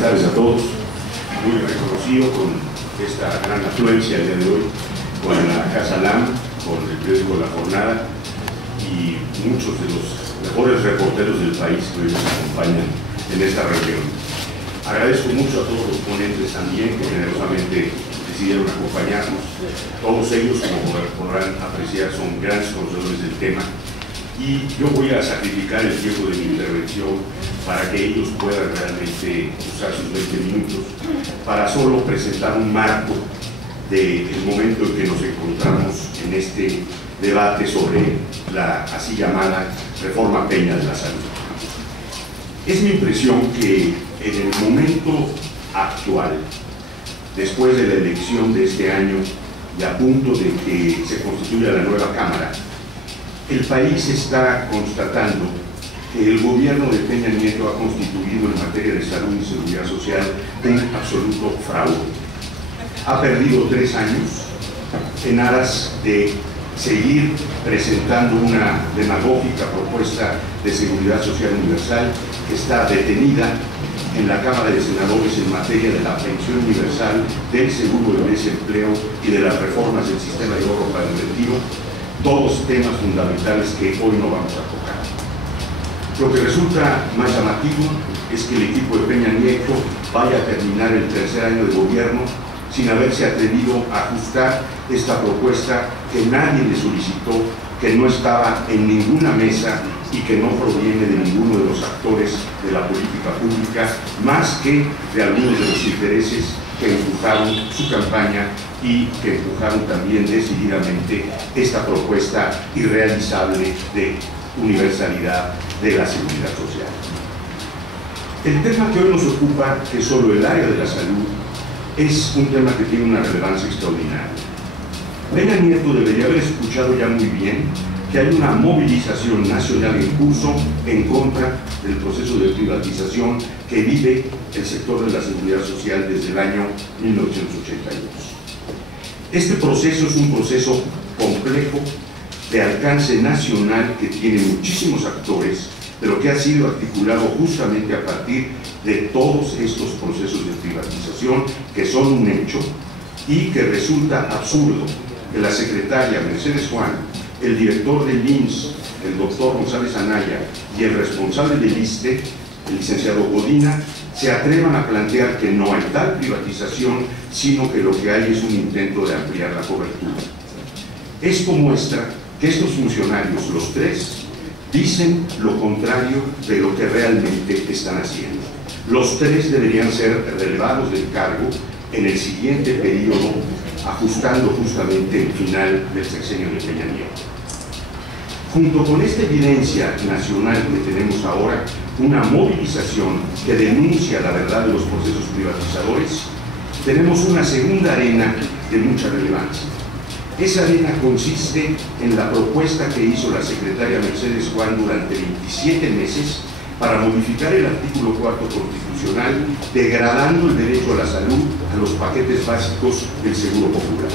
buenas tardes a todos. Muy reconocido con esta gran afluencia el día de hoy, con la Casa LAM, con el periódico La Jornada y muchos de los mejores reporteros del país que hoy nos acompañan en esta reunión. Agradezco mucho a todos los ponentes también que generosamente decidieron acompañarnos. Todos ellos, como podrán apreciar, son grandes conocedores del tema. Y yo voy a sacrificar el tiempo de mi intervención para que ellos puedan realmente usar sus 20 minutos para solo presentar un marco del momento en que nos encontramos en este debate sobre la así llamada Reforma Peña de la Salud. Es mi impresión que en el momento actual, después de la elección de este año y a punto de que se constituya la nueva Cámara, el país está constatando que el gobierno de Peña Nieto ha constituido en materia de salud y seguridad social un absoluto fraude. Ha perdido 3 años en aras de seguir presentando una demagógica propuesta de seguridad social universal que está detenida en la Cámara de Senadores en materia de la pensión universal, del seguro de desempleo y de las reformas del sistema de ahorro preventivo, todos temas fundamentales que hoy no vamos a tocar. Lo que resulta más llamativo es que el equipo de Peña Nieto vaya a terminar el 3er año de gobierno sin haberse atrevido a ajustar esta propuesta que nadie le solicitó, que no estaba en ninguna mesa y que no proviene de ninguno de los actores de la política pública, más que de algunos de los intereses que empujaron su campaña y que empujaron también decididamente esta propuesta irrealizable de universalidad de la seguridad social. El tema que hoy nos ocupa, que es solo el área de la salud, es un tema que tiene una relevancia extraordinaria. Peña Nieto debería haber escuchado ya muy bien que hay una movilización nacional en curso en contra del proceso de privatización que vive el sector de la seguridad social desde el año 1982. Este proceso es un proceso complejo, de alcance nacional, que tiene muchísimos actores, pero que ha sido articulado justamente a partir de todos estos procesos de privatización que son un hecho y que resulta absurdo que la secretaria Mercedes Juan, el director del IMSS, el doctor González Anaya, y el responsable del ISSSTE, el licenciado Godina, se atrevan a plantear que no hay tal privatización, sino que lo que hay es un intento de ampliar la cobertura. Esto muestra que estos funcionarios, los 3, dicen lo contrario de lo que realmente están haciendo. Los 3 deberían ser relevados del cargo en el siguiente periodo, ajustando justamente el final del sexenio de Peña Nieto. Junto con esta evidencia nacional que tenemos ahora, una movilización que denuncia la verdad de los procesos privatizadores, tenemos una segunda arena de mucha relevancia. Esa arena consiste en la propuesta que hizo la secretaria Mercedes Juan durante 27 meses para modificar el artículo 4 constitucional, degradando el derecho a la salud a los paquetes básicos del Seguro Popular.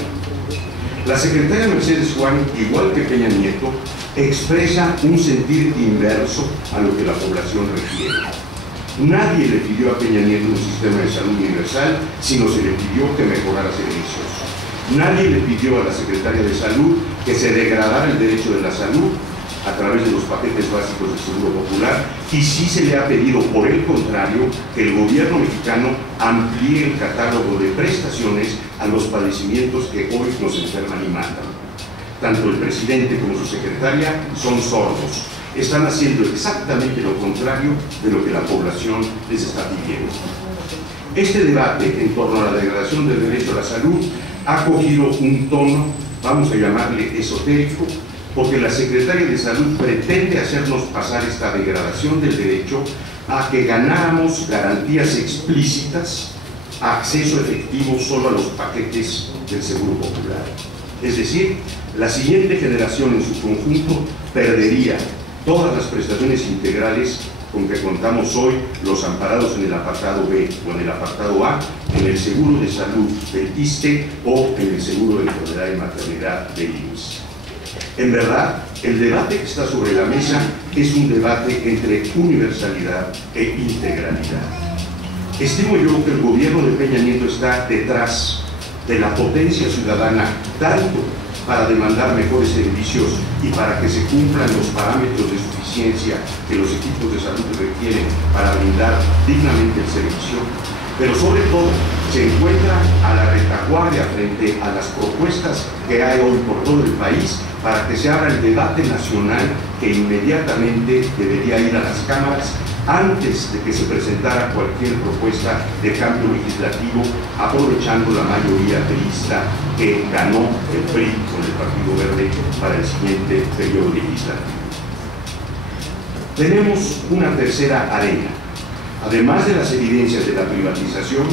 La secretaria Mercedes Juan, igual que Peña Nieto, expresa un sentir inverso a lo que la población requiere. Nadie le pidió a Peña Nieto un sistema de salud universal, sino se le pidió que mejorara servicios. Nadie le pidió a la secretaria de Salud que se degradara el derecho de la salud a través de los paquetes básicos del Seguro Popular, y sí se le ha pedido, por el contrario, que el gobierno mexicano amplíe el catálogo de prestaciones a los padecimientos que hoy nos enferman y matan. Tanto el presidente como su secretaria son sordos. Están haciendo exactamente lo contrario de lo que la población les está pidiendo. Este debate en torno a la degradación del derecho a la salud ha cogido un tono, vamos a llamarle esotérico, porque la secretaria de Salud pretende hacernos pasar esta degradación del derecho a que ganáramos garantías explícitas, acceso efectivo solo a los paquetes del Seguro Popular. Es decir, la siguiente generación en su conjunto perdería todas las prestaciones integrales con que contamos hoy los amparados en el apartado B o en el apartado A, en el seguro de salud del ISSSTE o en el seguro de enfermedad y maternidad del IMSS. En verdad, el debate que está sobre la mesa es un debate entre universalidad e integralidad. Estimo yo que el gobierno de Peña Nieto está detrás de la potencia ciudadana, tanto para demandar mejores servicios y para que se cumplan los parámetros de suficiencia que los equipos de salud requieren para brindar dignamente el servicio, pero sobre todo se encuentra a la retaguardia frente a las propuestas que hay hoy por todo el país para que se abra el debate nacional que inmediatamente debería ir a las cámaras antes de que se presentara cualquier propuesta de cambio legislativo, aprovechando la mayoría priista que ganó el PRI con el Partido Verde para el siguiente periodo legislativo. Tenemos una tercera arena. Además de las evidencias de la privatización,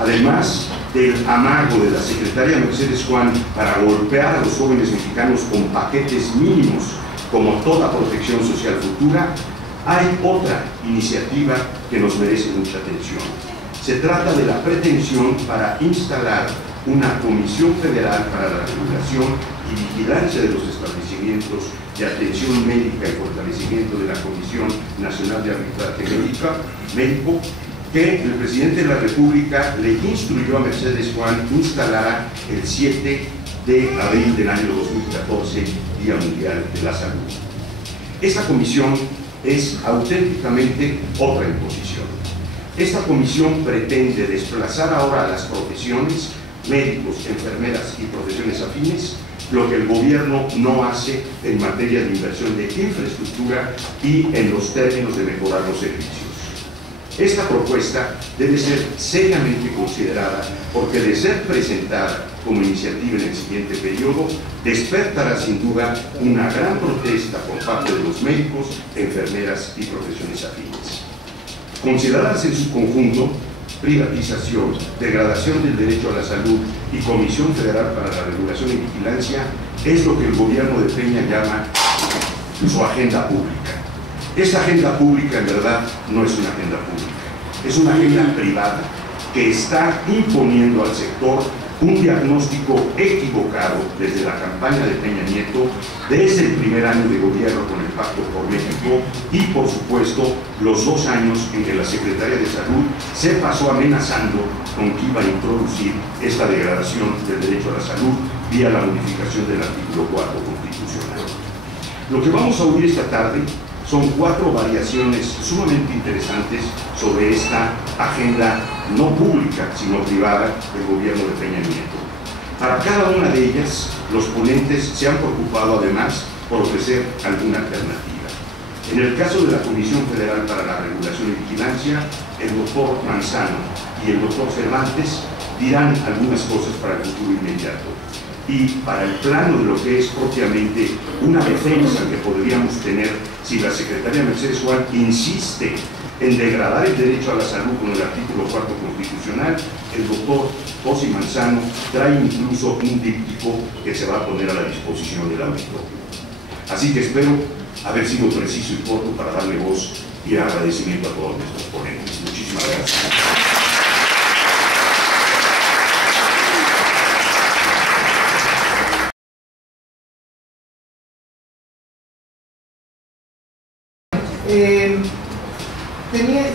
además del amago de la secretaria Mercedes Juan para golpear a los jóvenes mexicanos con paquetes mínimos como toda protección social futura, hay otra iniciativa que nos merece mucha atención. Se trata de la pretensión para instalar una Comisión Federal para la Regulación y Vigilancia de los Establecimientos de Atención Médica y fortalecimiento de la Comisión Nacional de Arbitraje Médico, que el presidente de la República le instruyó a Mercedes Juan instalara el 7 de abril del año 2014, Día Mundial de la Salud. Esta comisión es auténticamente otra imposición. Esta comisión pretende desplazar ahora a las profesiones, médicos, enfermeras y profesiones afines, lo que el gobierno no hace en materia de inversión de infraestructura y en los términos de mejorar los servicios. Esta propuesta debe ser seriamente considerada porque, de ser presentada como iniciativa en el siguiente periodo, despertará sin duda una gran protesta por parte de los médicos, enfermeras y profesiones afines. Consideradas en su conjunto, privatización, degradación del derecho a la salud y Comisión Federal para la Regulación y Vigilancia, es lo que el gobierno de Peña llama su agenda pública. Esta agenda pública, en verdad, no es una agenda pública, es una agenda privada que está imponiendo al sector un diagnóstico equivocado desde la campaña de Peña Nieto, desde el primer año de gobierno con el Pacto por México y, por supuesto, los 2 años en que la Secretaría de Salud se pasó amenazando con que iba a introducir esta degradación del derecho a la salud vía la modificación del artículo 4 constitucional. Lo que vamos a oír esta tarde son 4 variaciones sumamente interesantes sobre esta agenda no pública, sino privada del gobierno de Peña Nieto. Para cada una de ellas, los ponentes se han preocupado además por ofrecer alguna alternativa. En el caso de la Comisión Federal para la Regulación y Vigilancia, el doctor Manzano y el doctor Cervantes dirán algunas cosas para el futuro inmediato. Y para el plano de lo que es propiamente una defensa que podríamos tener si la secretaria Mercedes Juan insiste en degradar el derecho a la salud con el artículo 4 constitucional, el doctor José Manzano trae incluso un díptico que se va a poner a la disposición del auditorio. Así que espero haber sido preciso y corto para darle voz y agradecimiento a todos nuestros ponentes. Muchísimas gracias.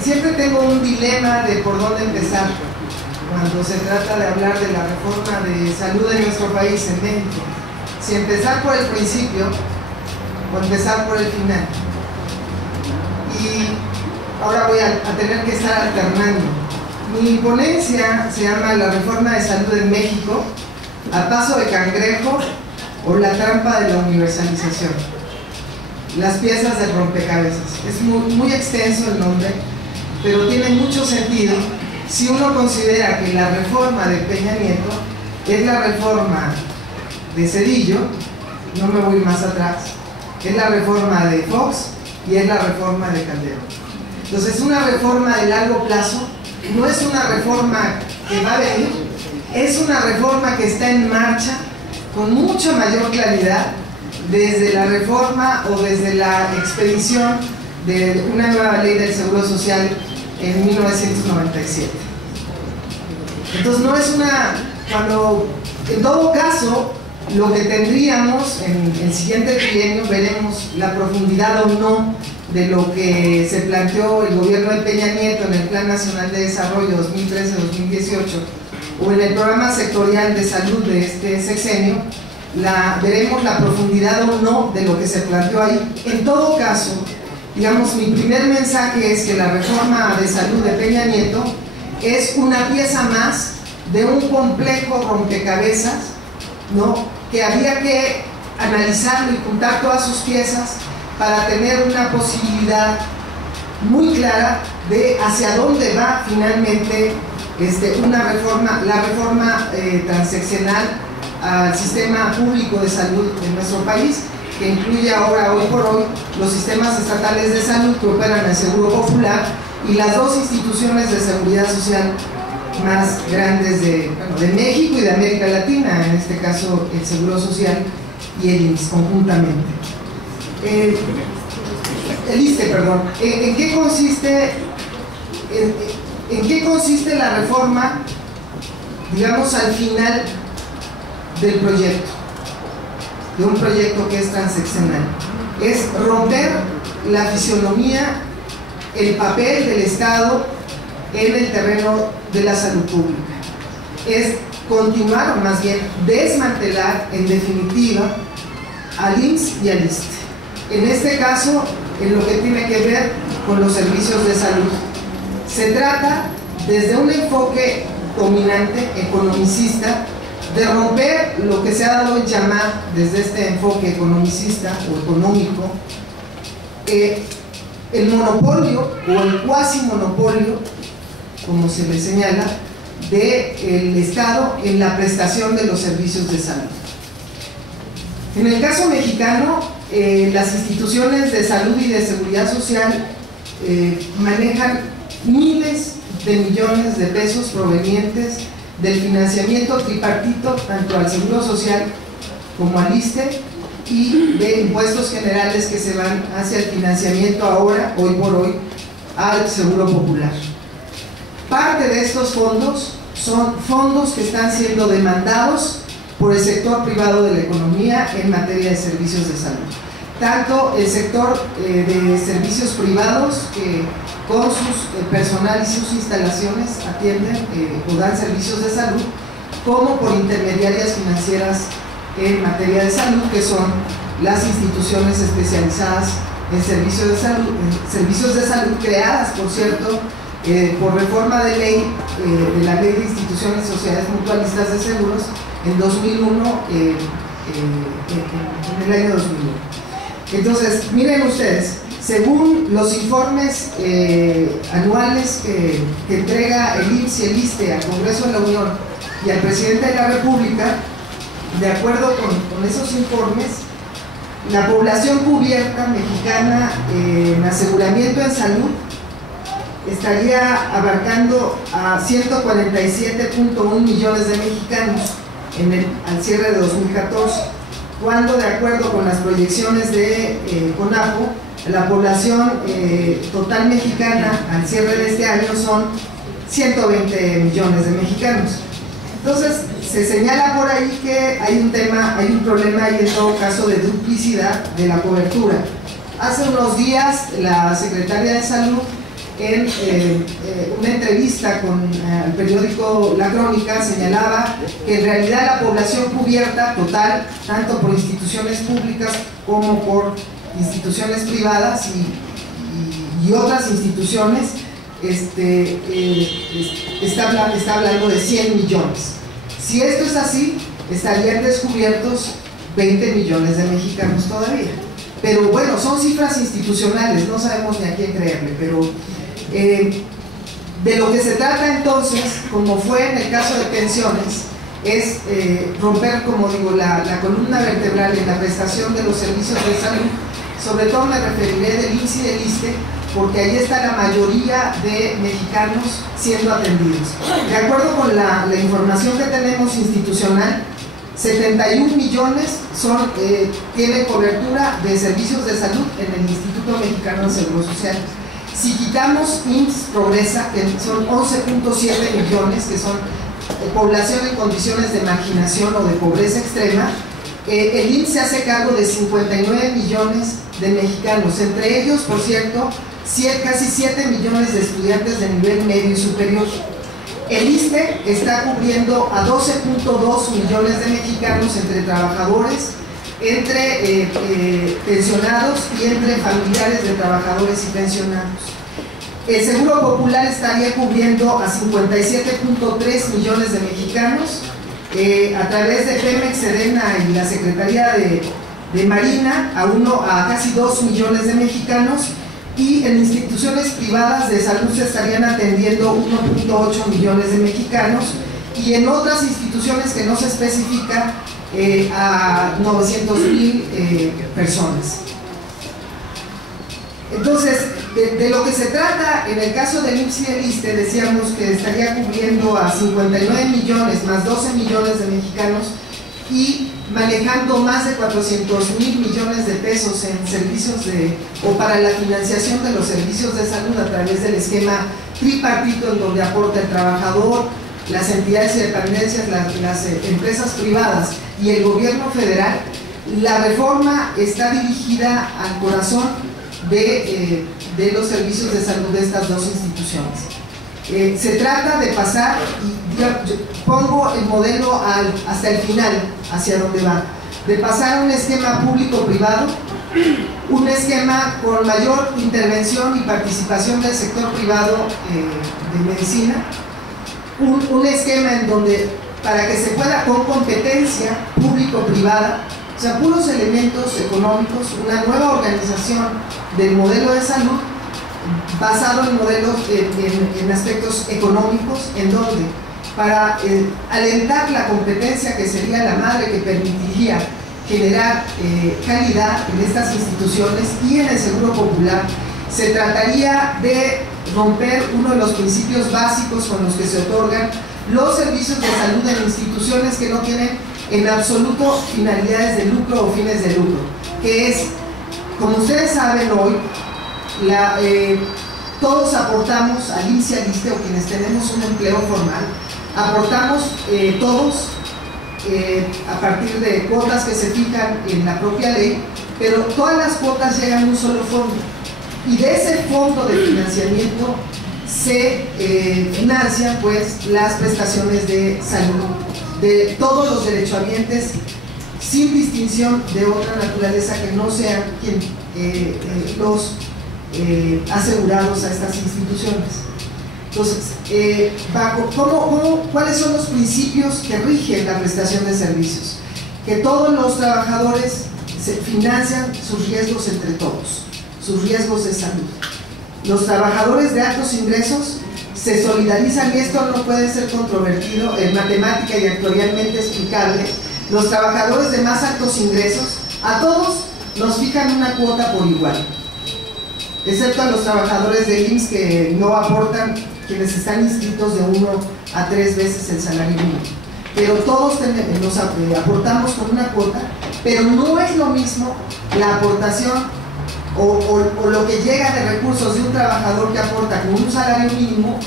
Siempre tengo un dilema de por dónde empezar cuando se trata de hablar de la reforma de salud en nuestro país, en México. Si empezar por el principio o empezar por el final. Y ahora voy a tener que estar alternando. Mi ponencia se llama La reforma de salud en México, a paso de cangrejo o la trampa de la universalización. Las piezas del rompecabezas. Es muy extenso el nombre, pero tiene mucho sentido si uno considera que la reforma de Peña Nieto es la reforma de Zedillo, no me voy más atrás, es la reforma de Fox y es la reforma de Calderón. Entonces, es una reforma de largo plazo, no es una reforma que va a venir, es una reforma que está en marcha con mucha mayor claridad desde la reforma o desde la expedición de una nueva ley del Seguro Social en 1997. Entonces no es una, cuando en todo caso lo que tendríamos en el siguiente trienio, veremos la profundidad o no de lo que se planteó el gobierno de Peña Nieto en el Plan Nacional de Desarrollo 2013-2018 o en el programa sectorial de salud de este sexenio. Veremos la profundidad o no de lo que se planteó ahí. En todo caso, digamos, mi primer mensaje es que la reforma de salud de Peña Nieto es una pieza más de un complejo rompecabezas, ¿no?, que había que analizarlo y juntar todas sus piezas para tener una posibilidad muy clara de hacia dónde va finalmente la reforma transeccional al sistema público de salud de nuestro país, que incluye ahora, hoy por hoy, los sistemas estatales de salud que operan el Seguro Popular y las dos instituciones de seguridad social más grandes de México y de América Latina, en este caso el Seguro Social y el IMSS conjuntamente. El ISSSTE, perdón. ¿En qué consiste la reforma, digamos, al final del proyecto, de un proyecto que es transeccional? Es romper la fisionomía, el papel del Estado en el terreno de la salud pública. Es continuar, o más bien desmantelar en definitiva al IMSS y al ISSSTE. En este caso, en lo que tiene que ver con los servicios de salud, se trata desde un enfoque dominante, economicista, de romper lo que se ha dado en llamar desde este enfoque economicista o económico el monopolio o el cuasi monopolio, como se le señala, del Estado en la prestación de los servicios de salud. En el caso mexicano, las instituciones de salud y de seguridad social manejan miles de millones de pesos provenientes del financiamiento tripartito tanto al Seguro Social como al ISSSTE y de impuestos generales que se van hacia el financiamiento ahora, hoy por hoy, al Seguro Popular. Parte de estos fondos son fondos que están siendo demandados por el sector privado de la economía en materia de servicios de salud. Tanto el sector de servicios privados que con sus personal y sus instalaciones atienden o dan servicios de salud, como por intermediarias financieras en materia de salud, que son las instituciones especializadas en servicios de salud creadas, por cierto, por reforma de ley, de la Ley de Instituciones y Sociedades Mutualistas de Seguros en 2001, en el año 2001. Entonces, miren ustedes, según los informes anuales que entrega el IMSS y el ISSSTE al Congreso de la Unión y al Presidente de la República, de acuerdo con esos informes, la población cubierta mexicana en aseguramiento en salud estaría abarcando a 147.1 millones de mexicanos al cierre de 2014, cuando, de acuerdo con las proyecciones de CONAPO, la población total mexicana al cierre de este año son 120 millones de mexicanos. Entonces, se señala por ahí que hay un problema ahí, en todo caso, de duplicidad de la cobertura. Hace unos días, la Secretaria de Salud, en una entrevista con el periódico La Crónica, señalaba que en realidad la población cubierta total, tanto por instituciones públicas como por instituciones privadas y otras instituciones, está hablando de 100 millones. Si esto es así, estarían descubiertos 20 millones de mexicanos todavía. Pero bueno, son cifras institucionales, no sabemos ni a quién creerle, pero de lo que se trata entonces, como fue en el caso de pensiones, es romper, como digo, la columna vertebral en la prestación de los servicios de salud. Sobre todo me referiré del IMSS y del ISSSTE, porque ahí está la mayoría de mexicanos siendo atendidos. De acuerdo con la información que tenemos institucional, 71 millones tienen cobertura de servicios de salud en el Instituto Mexicano de Seguro Social. Si quitamos IMSS Progresa, que son 11.7 millones, que son población en condiciones de marginación o de pobreza extrema, el IMSS se hace cargo de 59 millones de mexicanos, entre ellos, por cierto, casi 7 millones de estudiantes de nivel medio y superior. El ISSSTE está cubriendo a 12.2 millones de mexicanos entre trabajadores, entre pensionados y entre familiares de trabajadores y pensionados. El Seguro Popular estaría cubriendo a 57.3 millones de mexicanos a través de Pemex, Sedena y la Secretaría de Marina, a casi 2 millones de mexicanos, y en instituciones privadas de salud se estarían atendiendo 1.8 millones de mexicanos, y en otras instituciones que no se especifica a 900,000 personas. Entonces, de lo que se trata en el caso del IMSS y el ISSSTE, decíamos que estaría cubriendo a 59 millones más 12 millones de mexicanos y manejando más de 400,000 millones de pesos en servicios o para la financiación de los servicios de salud a través del esquema tripartito, en donde aporta el trabajador, las entidades y dependencias, las empresas privadas y el gobierno federal. La reforma está dirigida al corazón de los servicios de salud de estas dos instituciones. Se trata de pasar, y yo pongo el modelo hasta el final, hacia donde va, de pasar a un esquema público-privado, un esquema con mayor intervención y participación del sector privado de medicina, un esquema en donde, para que se pueda con competencia público-privada, o sea, puros elementos económicos, una nueva organización del modelo de salud basado en modelos, en aspectos económicos, en donde para alentar la competencia, que sería la madre que permitiría generar calidad en estas instituciones y en el Seguro Popular, se trataría de romper uno de los principios básicos con los que se otorgan los servicios de salud en instituciones que no tienen en absoluto finalidades de lucro o fines de lucro, que es, como ustedes saben hoy, todos aportamos al IMSS y al ISSSTE, o quienes tenemos un empleo formal, aportamos todos a partir de cuotas que se fijan en la propia ley, pero todas las cuotas llegan a un solo fondo, y de ese fondo de financiamiento se financian pues las prestaciones de salud de todos los derechohabientes, sin distinción de otra naturaleza que no sean los asegurados a estas instituciones. Entonces, ¿cuáles son los principios que rigen la prestación de servicios? Que todos los trabajadores se financian sus riesgos entre todos, sus riesgos de salud. Los trabajadores de altos ingresos se solidarizan, y esto no puede ser controvertido, en matemática y actuarialmente explicable. Los trabajadores de más altos ingresos, a todos nos fijan una cuota por igual, excepto a los trabajadores del IMSS que no aportan, quienes están inscritos de 1 a 3 veces el salario mínimo. Pero todos nos aportamos con una cuota, pero no es lo mismo la aportación o lo que llega de recursos de un trabajador que aporta con un salario mínimo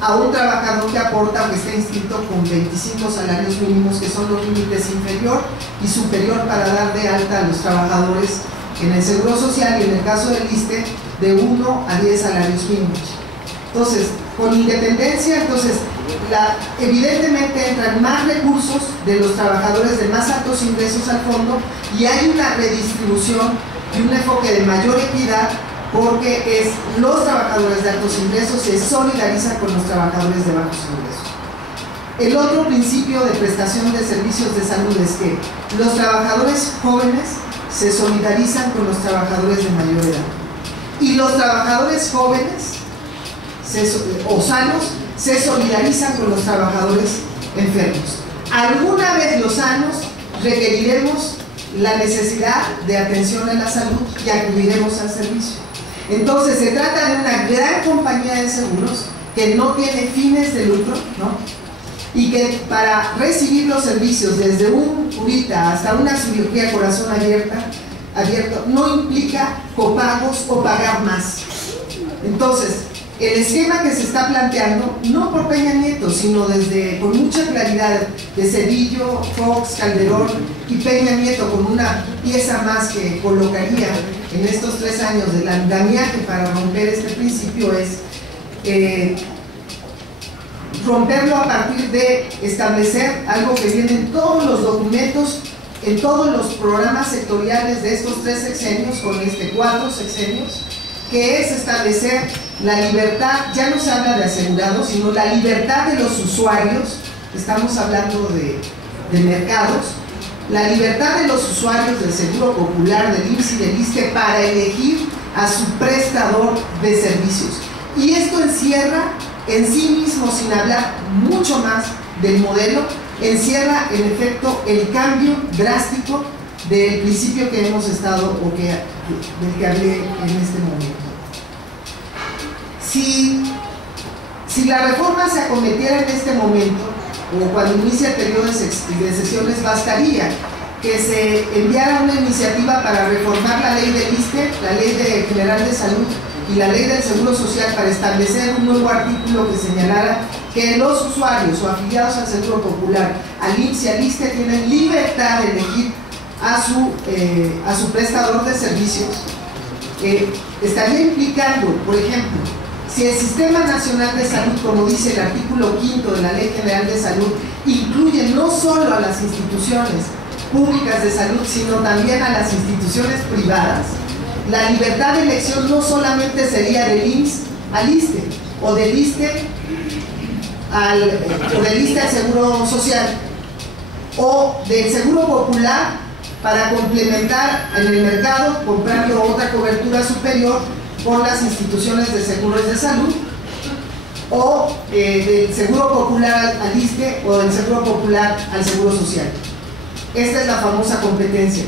a un trabajador que aporta o que está inscrito con 25 salarios mínimos, que son los límites inferior y superior para dar de alta a los trabajadores en el Seguro Social, y en el caso del ISSSTE de 1 a 10 salarios mínimos. Entonces, con independencia, evidentemente entran más recursos de los trabajadores de más altos ingresos al fondo, y hay una redistribución y un enfoque de mayor equidad, porque los trabajadores de altos ingresos se solidarizan con los trabajadores de bajos ingresos. El otro principio de prestación de servicios de salud es que los trabajadores jóvenes se solidarizan con los trabajadores de mayor edad, y los trabajadores jóvenes o sanos se solidarizan con los trabajadores enfermos. Alguna vez los sanos requeriremos la necesidad de atención a la salud y acudiremos al servicio. Entonces se trata de una gran compañía de seguros que no tiene fines de lucro, ¿no? Y que para recibir los servicios desde un curita hasta una cirugía corazón abierto no implica copagos o pagar más. Entonces, el esquema que se está planteando, no por Peña Nieto, sino con mucha claridad, de Zedillo, Fox, Calderón y Peña Nieto, con una pieza más que colocaría en estos 3 años del andamiaje para romper este principio, es romperlo a partir de establecer algo que viene en todos los documentos, en todos los programas sectoriales de estos 3 sexenios, con 4 sexenios, que es establecer la libertad. Ya no se habla de asegurados, sino la libertad de los usuarios. Estamos hablando de mercados, la libertad de los usuarios del Seguro Popular, del IMSS y del ISSSTE para elegir a su prestador de servicios. Y esto encierra en sí mismo, sin hablar mucho más del modelo, encierra en efecto el cambio drástico del principio que hemos estado, del que hablé en este momento. Si la reforma se acometiera en este momento, o cuando inicie el periodo de sesiones, bastaría que se enviara una iniciativa para reformar la ley del ISSSTE, la ley general de salud y la ley del Seguro Social, para establecer un nuevo artículo que señalara que los usuarios o afiliados al Seguro Popular, al IMSS y al ISSSTE, tienen libertad de elegir a su prestador de servicios. Estaría implicando, por ejemplo, si el Sistema Nacional de Salud, como dice el artículo 5 de la Ley General de Salud, incluye no solo a las instituciones públicas de salud, sino también a las instituciones privadas, la libertad de elección no solamente sería del IMSS al ISSSTE, o del ISSSTE al Seguro Social, o del Seguro Popular para complementar en el mercado, comprando otra cobertura superior por las instituciones de seguros de salud, o del Seguro Popular al ISSSTE, o del Seguro Popular al Seguro Social. Esta es la famosa competencia.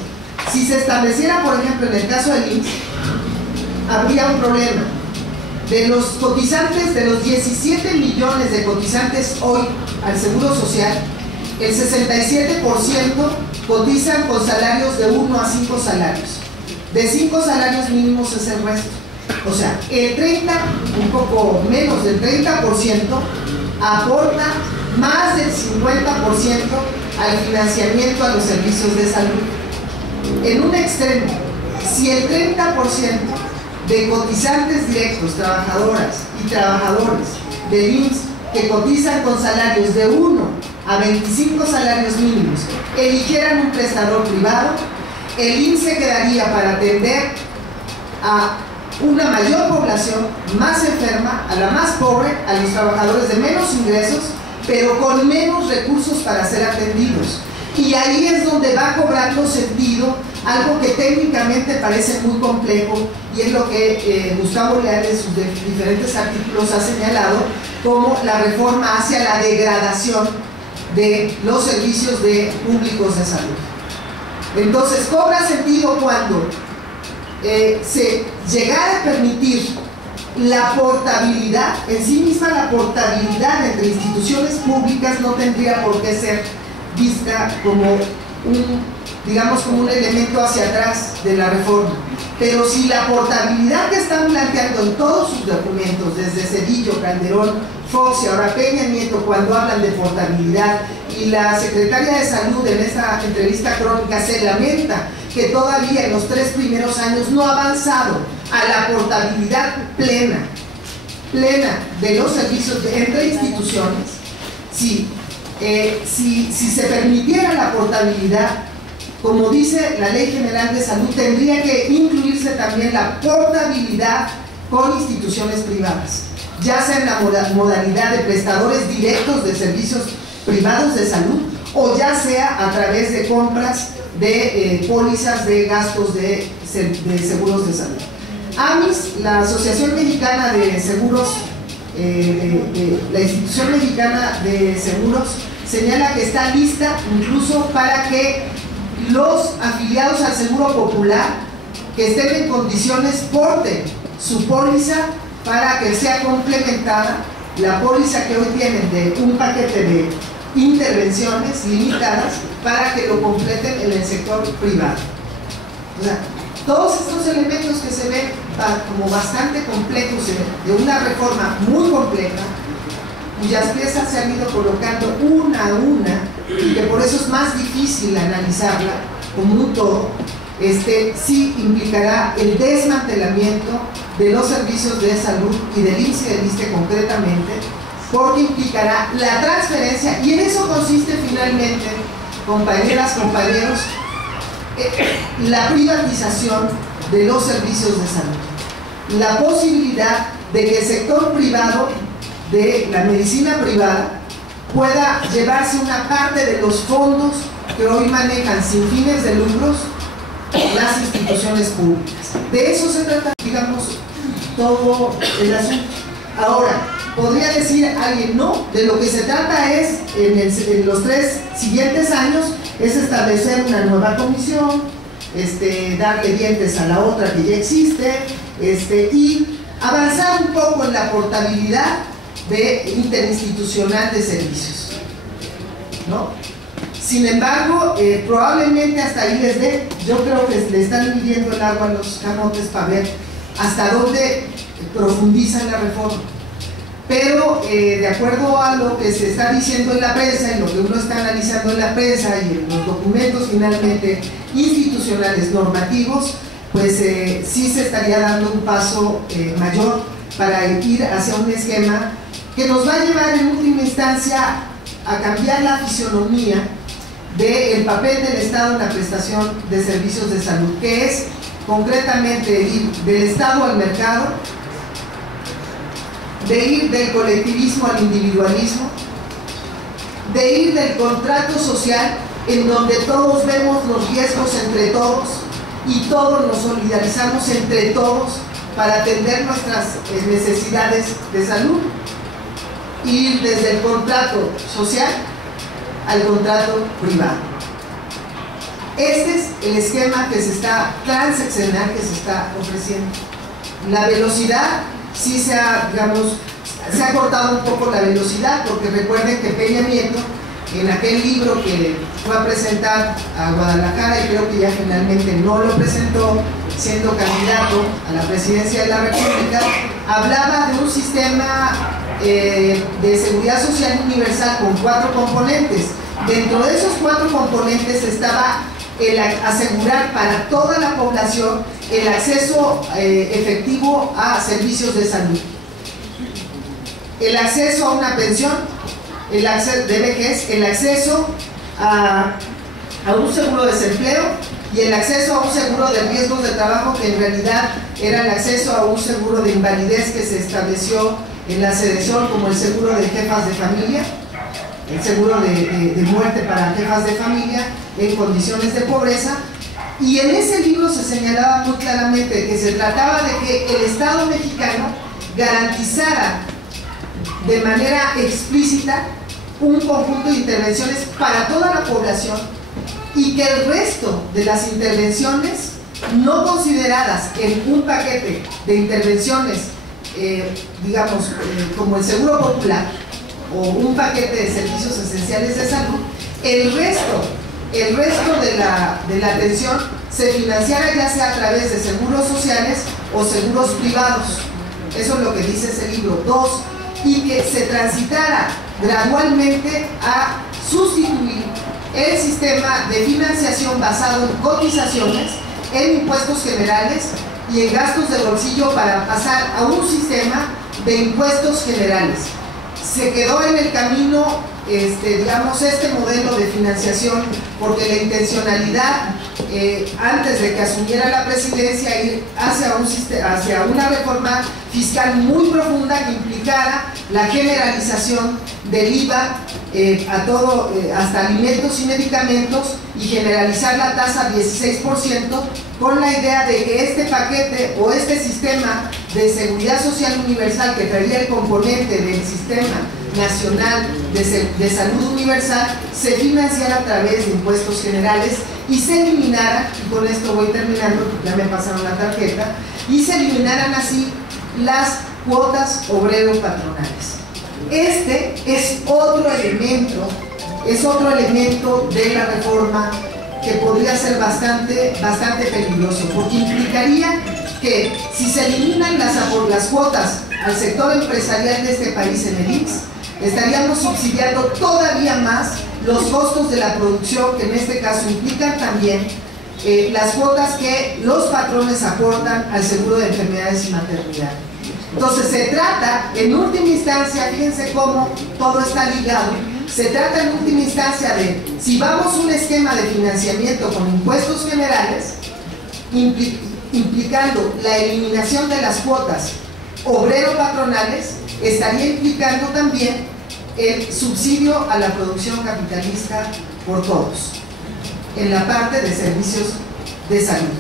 Si se estableciera, por ejemplo, en el caso del IMSS, habría un problema. De los cotizantes, de los 17 millones de cotizantes hoy al Seguro Social, el 67% cotizan con salarios de 1 a 5 salarios. De 5 salarios mínimos es el resto. O sea, el 30, un poco menos del 30%, aporta más del 50% al financiamiento a los servicios de salud. En un extremo, si el 30% de cotizantes directos, trabajadoras y trabajadores del IMSS que cotizan con salarios de 1 a 25 salarios mínimos eligieran un prestador privado, el IMSS se quedaría para atender a una mayor población, más enferma, a la más pobre, a los trabajadores de menos ingresos, pero con menos recursos para ser atendidos. Y ahí es donde va cobrando sentido algo que técnicamente parece muy complejo, y es lo que Gustavo Leal en sus diferentes artículos ha señalado como la reforma hacia la degradación de los servicios públicos de salud. Entonces cobra sentido cuando se llegara a permitir la portabilidad, en sí misma la portabilidad entre instituciones públicas no tendría por qué ser vista como un elemento hacia atrás de la reforma. Pero si la portabilidad que están planteando en todos sus documentos, desde Zedillo, Calderón, Fox y ahora Peña Nieto, cuando hablan de portabilidad, y la secretaria de Salud en esta entrevista crónica se lamenta que todavía en los 3 primeros años no ha avanzado a la portabilidad plena de los servicios entre instituciones. Si se permitiera la portabilidad, como dice la Ley General de Salud, tendría que incluirse también la portabilidad con instituciones privadas, ya sea en la modalidad de prestadores directos de servicios privados de salud, o ya sea a través de compras de pólizas de gastos de seguros de salud. AMIS, la Asociación Mexicana de Seguros, la Institución Mexicana de Seguros, señala que está lista incluso para que los afiliados al Seguro Popular que estén en condiciones porten su póliza para que sea complementada la póliza que hoy tienen de un paquete de intervenciones limitadas para que lo completen en el sector privado. O sea, todos estos elementos que se ven como bastante complejos, de una reforma muy compleja, cuyas piezas se han ido colocando una a una, y que por eso es más difícil analizarla como un todo. Sí implicará el desmantelamiento de los servicios de salud y del IMSS y del ISSSTE concretamente, porque implicará la transferencia, y en eso consiste finalmente, compañeras, compañeros, la privatización de los servicios de salud, la posibilidad de que el sector privado, de la medicina privada, pueda llevarse una parte de los fondos que hoy manejan sin fines de lucros las instituciones públicas. De eso se trata, digamos, todo el asunto. Ahora, podría decir alguien, no, de lo que se trata es, en los 3 siguientes años, es establecer una nueva comisión, darle dientes a la otra que ya existe, y avanzar un poco en la portabilidad interinstitucional de servicios, ¿no? Sin embargo, probablemente hasta ahí les dé. Yo creo que le están midiendo el agua a los camotes para ver hasta dónde profundizan la reforma. Pero de acuerdo a lo que se está diciendo en la prensa, en lo que uno está analizando en la prensa y en los documentos finalmente institucionales normativos, pues sí se estaría dando un paso mayor para ir hacia un esquema que nos va a llevar en última instancia a cambiar la fisionomía del papel del Estado en la prestación de servicios de salud, que es concretamente ir del Estado al mercado, de ir del colectivismo al individualismo, de ir del contrato social en donde todos vemos los riesgos entre todos y todos nos solidarizamos entre todos para atender nuestras necesidades de salud, ir desde el contrato social al contrato privado. Este es el esquema que se está, transeccional, que se está ofreciendo. La velocidad sí se ha, digamos, se ha cortado un poco la velocidad, porque recuerden que Peña Nieto, en aquel libro que fue a presentar a Guadalajara, y creo que ya finalmente no lo presentó, siendo candidato a la presidencia de la República, hablaba de un sistema de seguridad social universal con 4 componentes. Dentro de esos 4 componentes estaba el asegurar para toda la población el acceso efectivo a servicios de salud, el acceso a una pensión, el acceso de vejez, el acceso a un seguro de desempleo y el acceso a un seguro de riesgos de trabajo, que en realidad era el acceso a un seguro de invalidez que se estableció en la Sedesol como el seguro de jefas de familia, el seguro de muerte para jefas de familia en condiciones de pobreza. Y en ese libro se señalaba muy claramente que se trataba de que el Estado mexicano garantizara de manera explícita un conjunto de intervenciones para toda la población, y que el resto de las intervenciones no consideradas en un paquete de intervenciones, digamos, como el seguro popular o un paquete de servicios esenciales de salud, el resto de la atención se financiara ya sea a través de seguros sociales o seguros privados. Eso es lo que dice ese libro. 2, y que se transitara gradualmente a sustituir el sistema de financiación basado en cotizaciones, en impuestos generales y en gastos de bolsillo, para pasar a un sistema de impuestos generales. Se quedó en el camino digamos, este modelo de financiación, porque la intencionalidad antes de que asumiera la presidencia, ir hacia una reforma fiscal muy profunda que implicara la generalización del IVA a todo, hasta alimentos y medicamentos, y generalizar la tasa 16%, con la idea de que este paquete o este sistema de seguridad social universal, que traería el componente del sistema nacional de salud universal, se financiara a través de impuestos generales y se eliminara, y con esto voy terminando, ya me pasaron la tarjeta, y se eliminaran así las cuotas obrero-patronales. Este es otro elemento de la reforma que podría ser bastante peligroso, porque implicaría que si se eliminan las cuotas al sector empresarial de este país en el IMSS, estaríamos subsidiando todavía más los costos de la producción, que en este caso implican también las cuotas que los patrones aportan al seguro de enfermedades y maternidad. Entonces se trata, en última instancia, fíjense cómo todo está ligado, se trata en última instancia de, si vamos a un esquema de financiamiento con impuestos generales, implicando la eliminación de las cuotas obrero-patronales, estaría implicando también el subsidio a la producción capitalista por todos, en la parte de servicios de salud.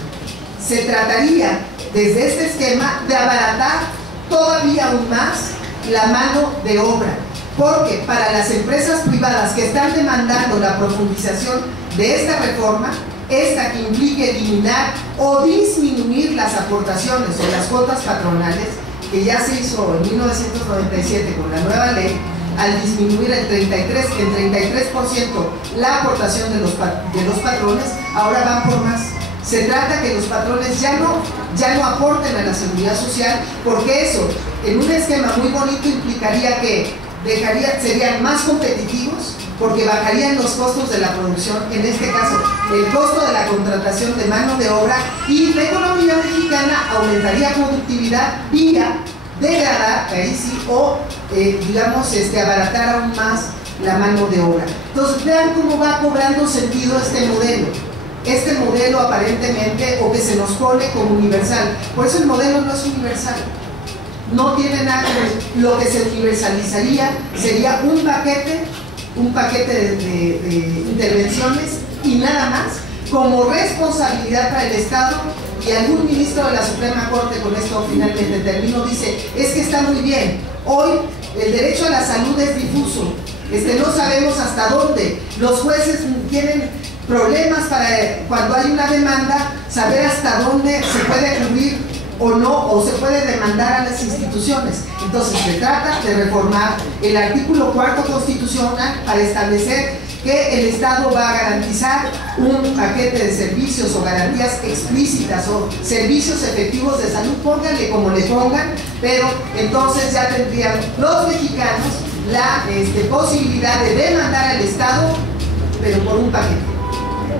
Se trataría, desde este esquema, de abaratar todavía aún más la mano de obra, porque para las empresas privadas que están demandando la profundización de esta reforma, esta que implique eliminar o disminuir las aportaciones o las cuotas patronales, que ya se hizo en 1997 con la nueva ley, al disminuir el 33% la aportación de los patrones, ahora van por más. Se trata que los patrones ya no aporten a la seguridad social, porque eso, en un esquema muy bonito, implicaría que serían más competitivos, porque bajarían los costos de la producción, en este caso el costo de la contratación de mano de obra, y la economía mexicana aumentaría productividad vía degradar, ahí sí, o digamos abaratar aún más la mano de obra. Entonces vean cómo va cobrando sentido este modelo aparentemente, o que se nos pone como universal. Por eso el modelo no es universal, no tiene nada que ver. Lo que se universalizaría sería un paquete de intervenciones y nada más, como responsabilidad para el Estado. Y algún ministro de la Suprema Corte, con esto finalmente termino, dice, es que está muy bien, hoy el derecho a la salud es difuso, no sabemos hasta dónde, los jueces tienen problemas para, cuando hay una demanda, saber hasta dónde se puede cubrir o no, o se puede demandar a las instituciones. Entonces se trata de reformar el artículo 4 constitucional para establecer que el Estado va a garantizar un paquete de servicios o garantías explícitas o servicios efectivos de salud, pónganle como le pongan, pero entonces ya tendrían los mexicanos la posibilidad de demandar al Estado, pero por un paquete.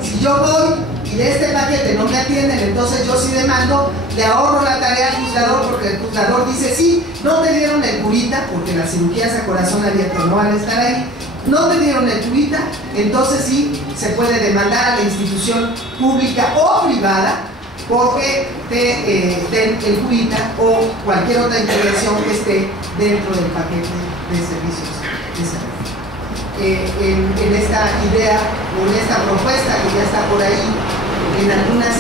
Si yo voy y de este paquete no me atienden, entonces yo sí demando, le ahorro la tarea al juzgador, porque el juzgador dice, sí, no te dieron el curita, porque las cirugías a corazón abierto no van a estar ahí, no te dieron el curita, entonces sí se puede demandar a la institución pública o privada porque te den el curita o cualquier otra intervención que esté dentro del paquete de servicios de salud. En esta idea o en esta propuesta que ya está por ahí en algunos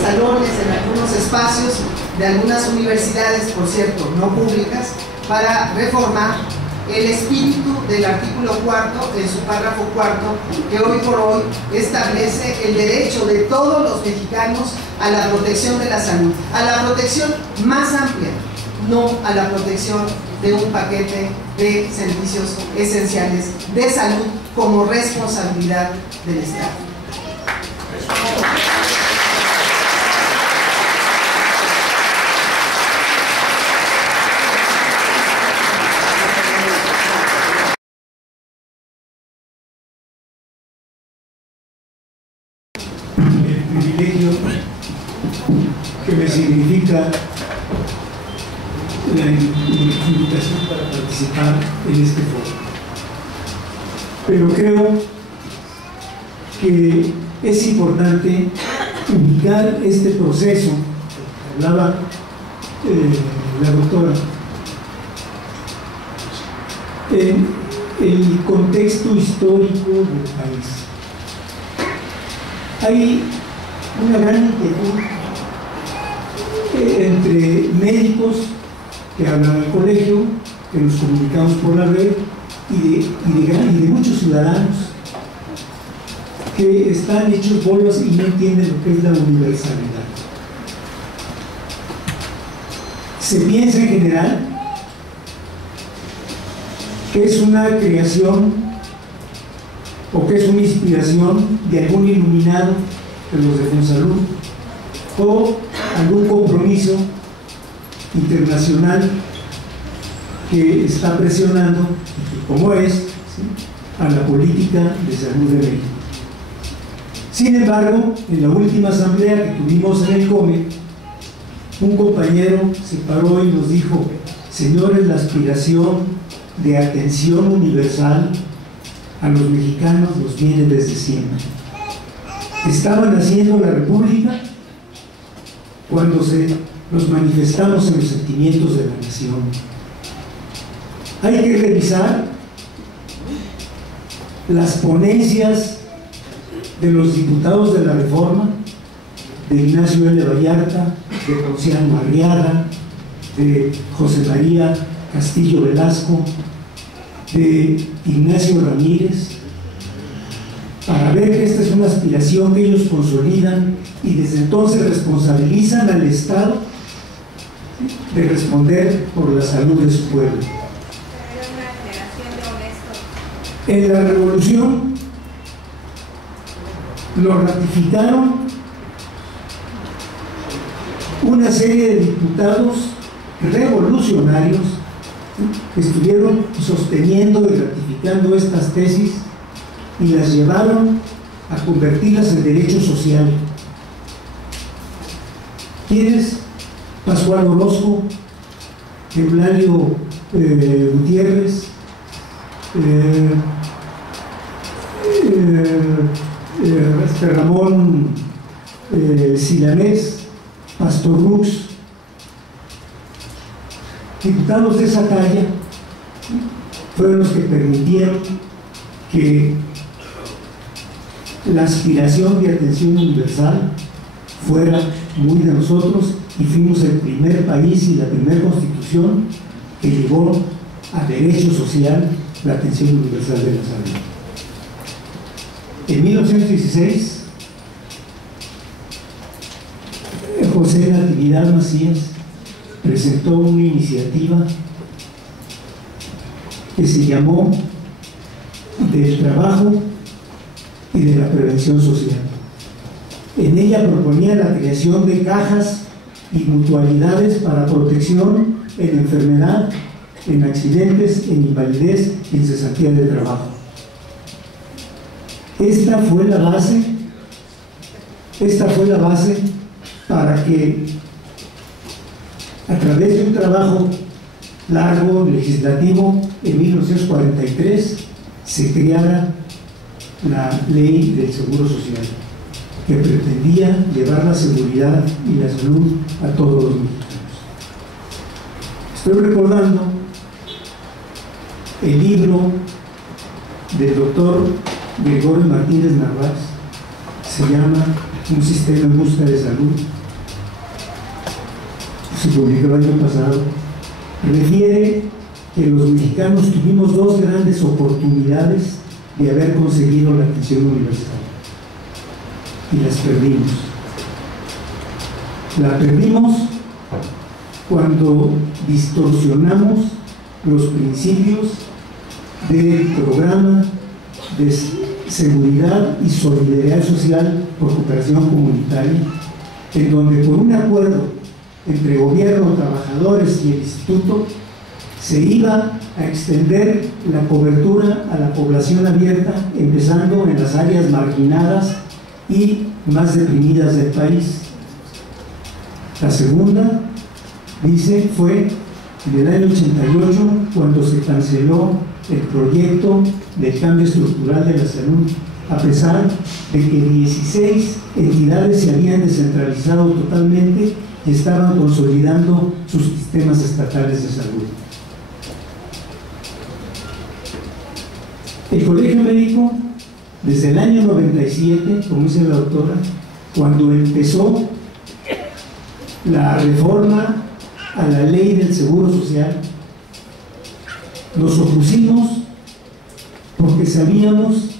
salones, en algunos espacios de algunas universidades, por cierto, no públicas, para reformar el espíritu del artículo 4, en su párrafo 4, que hoy por hoy establece el derecho de todos los mexicanos a la protección de la salud, a la protección más amplia, no a la protección de un paquete de servicios esenciales de salud como responsabilidad del Estado. El privilegio que me significa la invitación para participar en este foro. Pero creo que es importante ubicar este proceso, hablaba la doctora, en el contexto histórico del país. Hay una gran inquietud entre médicos que hablan al colegio, que nos comunicamos por la red, y de muchos ciudadanos que están hechos bolas y no entienden lo que es la universalidad. Se piensa en general que es una creación o que es una inspiración de algún iluminado de los de Fonsalud, o algún compromiso internacional que está presionando, como es, ¿sí?, a la política de salud de México. Sin embargo, en la última asamblea que tuvimos en el COME, un compañero se paró y nos dijo: señores, la aspiración de atención universal a los mexicanos nos viene desde siempre. Estaban haciendo la República cuando nos manifestamos en los sentimientos de la nación. Hay que revisar las ponencias de los diputados de la Reforma, de Ignacio L. Vallarta, de Ponciano Arriaga, de José María Castillo Velasco, de Ignacio Ramírez, para ver que esta es una aspiración que ellos consolidan y desde entonces responsabilizan al Estado de responder por la salud de su pueblo. En la Revolución lo ratificaron una serie de diputados revolucionarios que estuvieron sosteniendo y ratificando estas tesis y las llevaron a convertirlas en derecho social. ¿Quiénes? Pascual Orozco, Eulalio Gutiérrez, Ramón Silanés, Pastor Rux, diputados de esa talla fueron los que permitieron que la aspiración de atención universal fuera muy de nosotros, y fuimos el primer país y la primera constitución que llevó a derecho social la atención universal de la salud. En 1916, José Natividad Macías presentó una iniciativa que se llamó del trabajo y de la prevención social. En ella proponía la creación de cajas y mutualidades para protección en enfermedad, en accidentes, en invalidez y en cesantía de trabajo. Esta fue la base para que, a través de un trabajo largo, legislativo, en 1943 se creara la Ley del Seguro Social, que pretendía llevar la seguridad y la salud a todos los mexicanos. Estoy recordando el libro del doctor Gregorio Martínez Narváez, se llama Un sistema en busca de salud, se publicó el año pasado. Refiere que los mexicanos tuvimos dos grandes oportunidades de haber conseguido la atención universal y las perdimos. La perdimos cuando distorsionamos los principios del programa de seguridad y solidaridad social por cooperación comunitaria, en donde por un acuerdo entre gobierno, trabajadores y el instituto se iba a extender la cobertura a la población abierta, empezando en las áreas marginadas y más deprimidas del país. La segunda, dice, fue en el año 88, cuando se canceló el proyecto del cambio estructural de la salud, a pesar de que 16 entidades se habían descentralizado totalmente y estaban consolidando sus sistemas estatales de salud. El Colegio Médico, desde el año 97, como dice la doctora, cuando empezó la reforma a la Ley del Seguro Social, nos opusimos porque sabíamos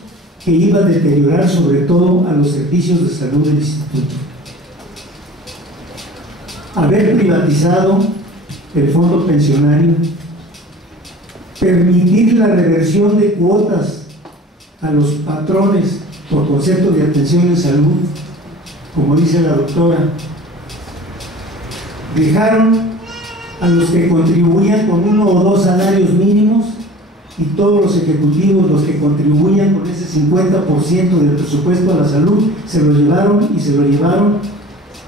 que iba a deteriorar sobre todo a los servicios de salud del instituto. Haber privatizado el fondo pensionario, permitir la reversión de cuotas a los patrones por concepto de atención en salud, como dice la doctora, Dejaron a los que contribuían con 1 o 2 salarios mínimos y todos los ejecutivos, los que contribuían con ese 50% del presupuesto a la salud, se lo llevaron y se lo llevaron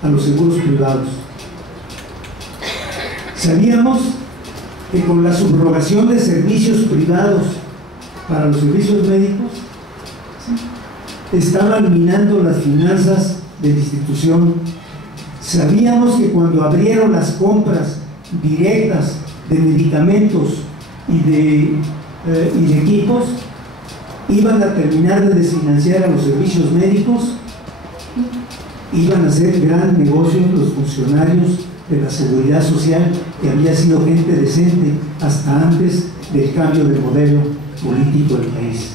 a los seguros privados. Sabíamos que con la subrogación de servicios privados para los servicios médicos, estaban minando las finanzas de la institución. Sabíamos que cuando abrieron las compras directas de medicamentos y de equipos, iban a terminar de desfinanciar a los servicios médicos, iban a hacer gran negocio los funcionarios de la seguridad social, que había sido gente decente hasta antes del cambio de modelo político del país.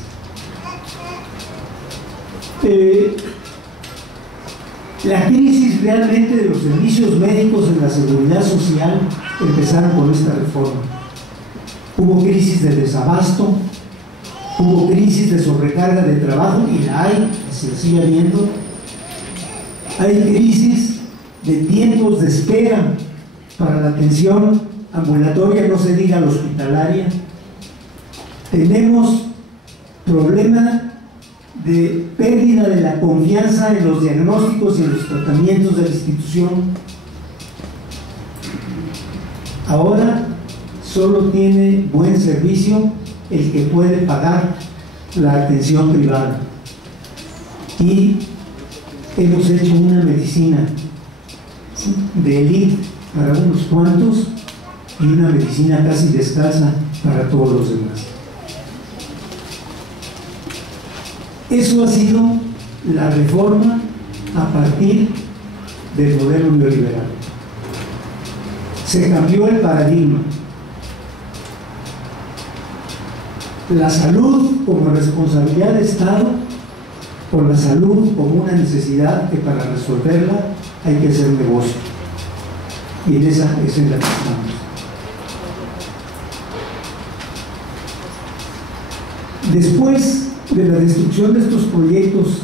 La crisis realmente de los servicios médicos en la seguridad social empezaron con esta reforma. Hubo crisis de desabasto, hubo crisis de sobrecarga de trabajo, y la hay, se sigue habiendo. Hay crisis de tiempos de espera para la atención ambulatoria, no se diga la hospitalaria. Tenemos problema de pérdida de la confianza en los diagnósticos y en los tratamientos de la institución. Ahora solo tiene buen servicio el que puede pagar la atención privada, y hemos hecho una medicina de élite para unos cuantos y una medicina casi descalza para todos los demás. Eso ha sido la reforma a partir del modelo neoliberal. Se cambió el paradigma. La salud como responsabilidad de Estado, o la salud como una necesidad que para resolverla hay que hacer negocio. Y en esa es en la que estamos. Después de la destrucción de estos proyectos,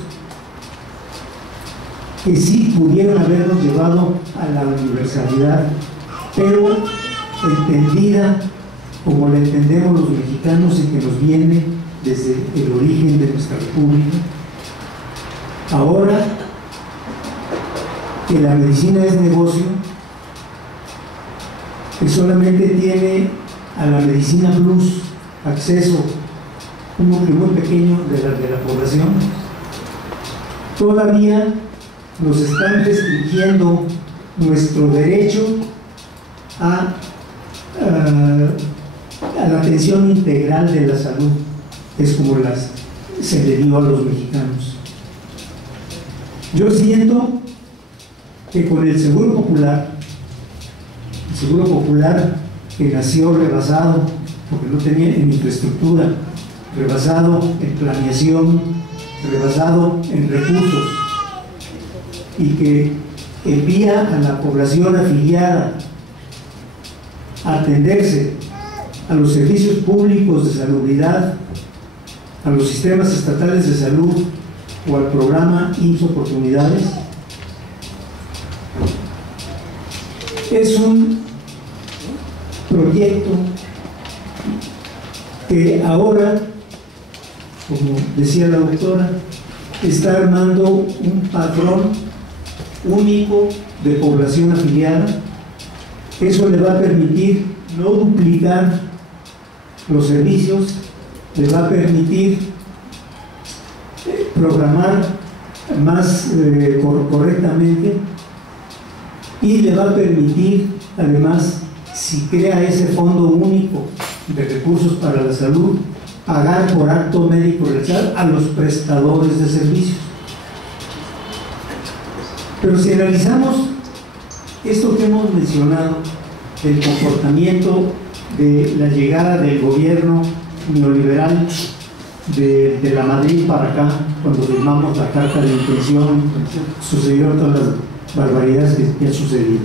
que sí pudieron habernos llevado a la universalidad, pero entendida como la entendemos los mexicanos y que nos viene desde el origen de nuestra república, ahora que la medicina es negocio, que solamente tiene a la medicina plus acceso un número muy pequeño de la población, todavía nos están restringiendo nuestro derecho a la atención integral de la salud, es como se le dio a los mexicanos. Yo siento que con el Seguro Popular que nació rebasado, porque no tenía en infraestructura, rebasado en planeación, rebasado en recursos, y que envía a la población afiliada a atenderse a los servicios públicos de salubridad, a los sistemas estatales de salud o al programa IMSS Oportunidades, es un proyecto que ahora, como decía la doctora, está armando un patrón único de población afiliada. Eso le va a permitir no duplicar los servicios, le va a permitir programar más correctamente, y le va a permitir, además, si crea ese fondo único de recursos para la salud, pagar por acto médico realizado a los prestadores de servicios. Pero si analizamos esto que hemos mencionado, el comportamiento de la llegada del gobierno neoliberal de la Madrid para acá, cuando firmamos la carta de intención, sucedieron todas las barbaridades que han sucedido.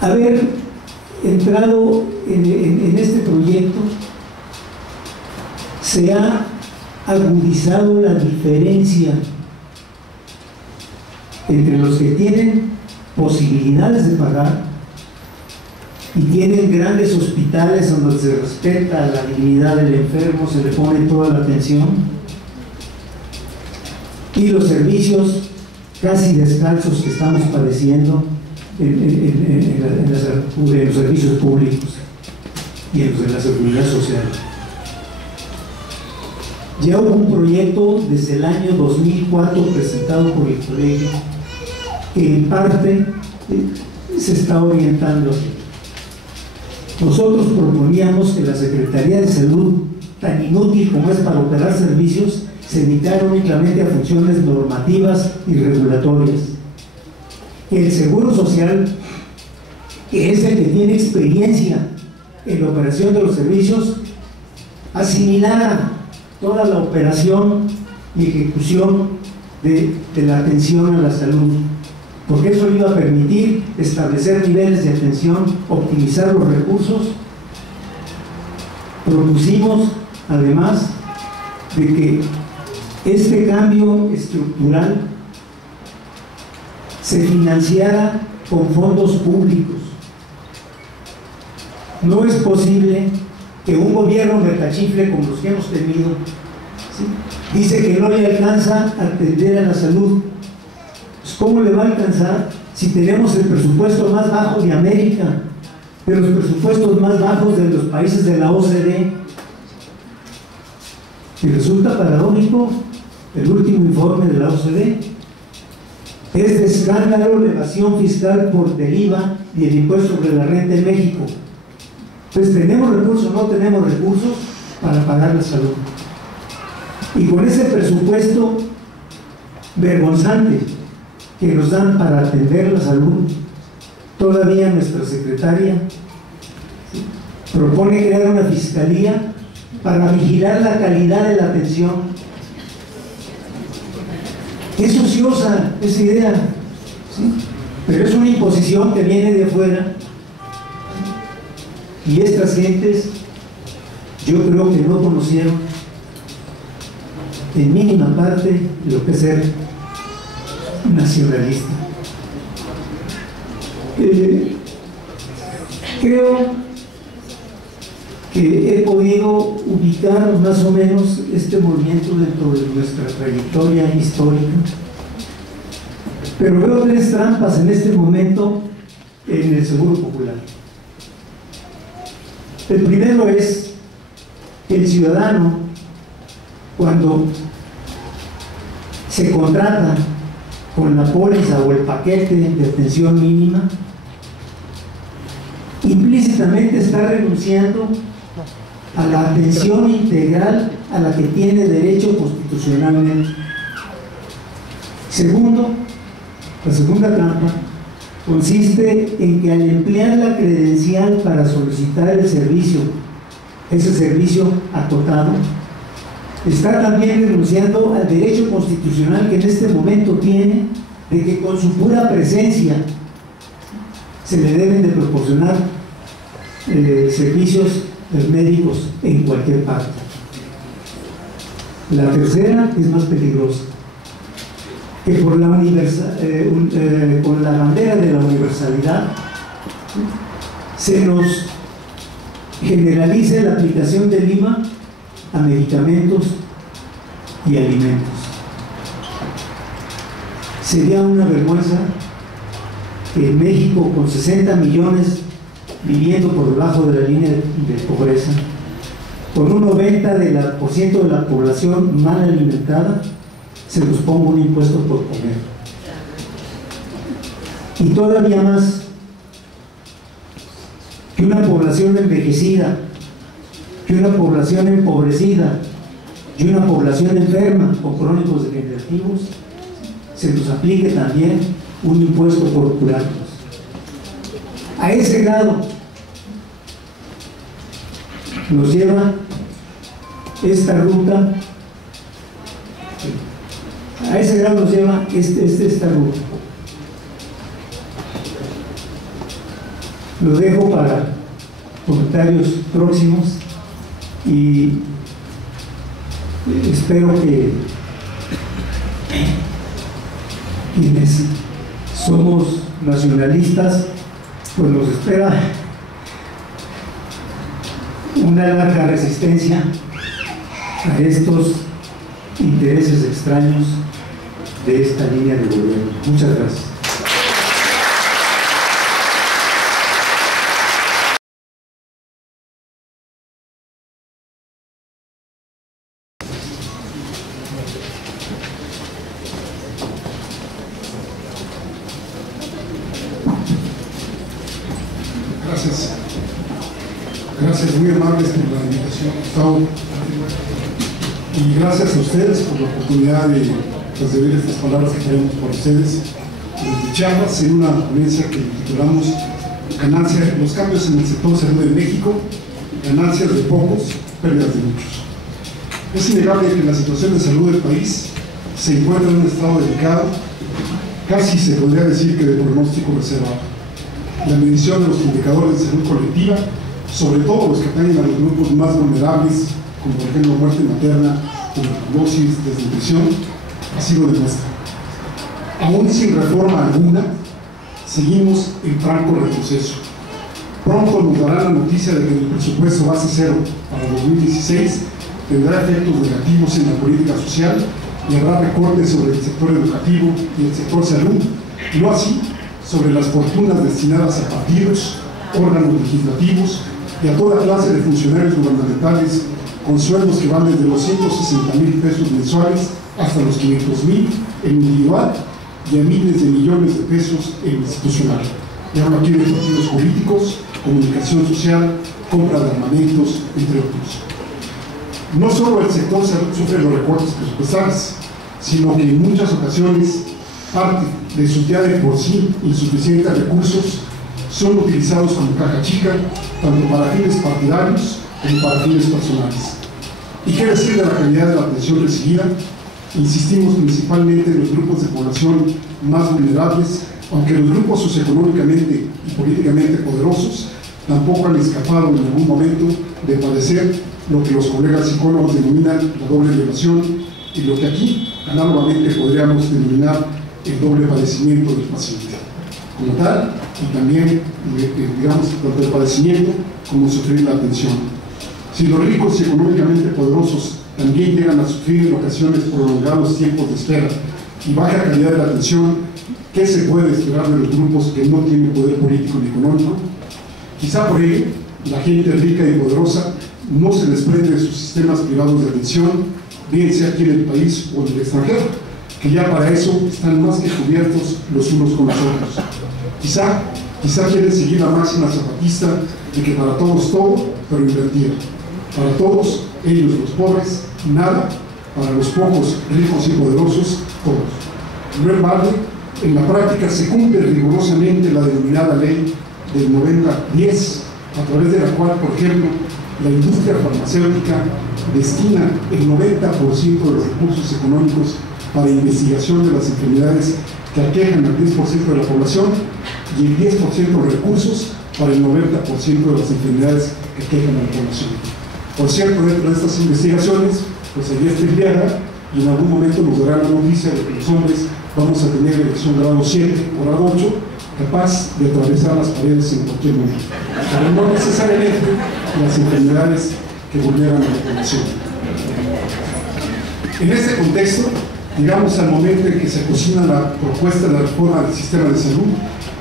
Haber entrado en este proyecto, se ha agudizado la diferencia entre los que tienen posibilidades de pagar y tienen grandes hospitales donde se respeta la dignidad del enfermo, se le pone toda la atención, y los servicios casi descalzos que estamos padeciendo en los servicios públicos y en los de la seguridad social. Ya hubo un proyecto desde el año 2004 presentado por el colegio que en parte se está orientando. Nosotros proponíamos que la Secretaría de Salud, tan inútil como es para operar servicios, se dedicara únicamente a funciones normativas y regulatorias. El Seguro Social, que es el que tiene experiencia en la operación de los servicios, asimilara toda la operación y ejecución de la atención a la salud, porque eso iba a permitir establecer niveles de atención, optimizar los recursos. Propusimos, además, de que este cambio estructural se financiara con fondos públicos. No es posible que un gobierno mercachifle como los que hemos tenido, ¿sí?, dice que no le alcanza a atender a la salud. Pues, ¿cómo le va a alcanzar si tenemos el presupuesto más bajo de América, de los presupuestos más bajos de los países de la OCDE? Y resulta paradójico el último informe de la OCDE. Es de escándalo la evasión fiscal por del IVA y el impuesto sobre la renta en México. Entonces, ¿tenemos recursos o no tenemos recursos para pagar la salud? Y con ese presupuesto vergonzante que nos dan para atender la salud, todavía nuestra secretaria propone crear una fiscalía para vigilar la calidad de la atención. Es ociosa esa idea, ¿sí?, pero es una imposición que viene de afuera. Y estas gentes, yo creo que no conocieron en mínima parte lo que es ser nacionalista. Creo que he podido ubicar más o menos este movimiento dentro de nuestra trayectoria histórica, pero veo tres trampas en este momento en el Seguro Popular. El primero es que el ciudadano, cuando se contrata con la póliza o el paquete de atención mínima, implícitamente está renunciando a la atención integral a la que tiene derecho constitucionalmente. Segundo, la segunda trampa consiste en que al emplear la credencial para solicitar el servicio, ese servicio acotado, está también renunciando al derecho constitucional que en este momento tiene de que con su pura presencia se le deben de proporcionar servicios médicos en cualquier parte. La tercera es más peligrosa, que por con la bandera de la universalidad se nos generalice la aplicación del IVA a medicamentos y alimentos. Sería una vergüenza que en México, con 60 millones viviendo por debajo de la línea de pobreza, con un 90% de la población mal alimentada, se nos ponga un impuesto por comer. Y todavía más, que una población envejecida, que una población empobrecida y una población enferma con crónicos degenerativos, se nos aplique también un impuesto por curarlos. A ese grado nos lleva esta ruta, a ese grado nos lleva esta ruta. Lo dejo para comentarios próximos y espero que quienes somos nacionalistas, pues nos espera una larga resistencia a estos intereses extraños de esta línea de gobierno. Muchas gracias. Gracias, muy amables por la invitación, Gustavo. Y gracias a ustedes por la oportunidad de recibir estas palabras que tenemos por ustedes desde Chiapas, en una ponencia que titulamos Ganancias, los cambios en el sector de salud de México, ganancias de pocos, pérdidas de muchos. Es innegable que la situación de salud del país se encuentra en un estado delicado, casi se podría decir que de pronóstico reservado. La medición de los indicadores de salud colectiva, sobre todo los que atañen a los grupos más vulnerables, como por ejemplo muerte materna, tuberculosis, desnutrición, así lo demuestra. Aún sin reforma alguna, seguimos en franco retroceso. Pronto nos darán la noticia de que el presupuesto base cero para 2016 tendrá efectos negativos en la política social y habrá recortes sobre el sector educativo y el sector salud, no así sobre las fortunas destinadas a partidos, órganos legislativos y a toda clase de funcionarios gubernamentales con sueldos que van desde los 160,000 pesos mensuales hasta los 500,000 en individual y a miles de millones de pesos en institucional. Y hablo aquí de partidos políticos, comunicación social, compra de armamentos, entre otros. No solo el sector salud sufre los recortes presupuestales, sino que en muchas ocasiones parte de sus ya de por sí insuficientes recursos son utilizados como caja chica, tanto para fines partidarios como para fines personales. ¿Y qué decir de la calidad de la atención recibida? Insistimos principalmente en los grupos de población más vulnerables, aunque los grupos socioeconómicamente y políticamente poderosos tampoco han escapado en algún momento de padecer lo que los colegas psicólogos denominan la doble violación y lo que aquí análogamente podríamos denominar el doble padecimiento del paciente. Como tal, y también, digamos, tanto el padecimiento como sufrir la atención. Si los ricos y económicamente poderosos también llegan a sufrir en ocasiones prolongados tiempos de espera y baja calidad de la atención, ¿qué se puede esperar de los grupos que no tienen poder político ni económico? Quizá por ello, la gente rica y poderosa no se desprende de sus sistemas privados de atención, bien sea aquí en el país o en el extranjero, que ya para eso están más que cubiertos los unos con los otros. Quizá quieren seguir la máxima zapatista de que para todos todo, pero invertido. Para todos, ellos los pobres, nada, para los pocos ricos y poderosos, todos. No en balde, en la práctica se cumple rigurosamente la denominada ley del 90-10, a través de la cual, por ejemplo, la industria farmacéutica destina el 90% de los recursos económicos para investigación de las enfermedades que aquejan al 10% de la población y el 10% de recursos para el 90% de las enfermedades que aquejan a la población. Por cierto, dentro de estas investigaciones, pues allí está Viagra y en algún momento nos dará la noticia de que los hombres vamos a tener elección grado 7 o grado 8 capaz de atravesar las paredes en cualquier momento, pero no necesariamente las enfermedades que vulneran a la población. En este contexto, llegamos al momento en que se cocina la propuesta de la reforma del sistema de salud,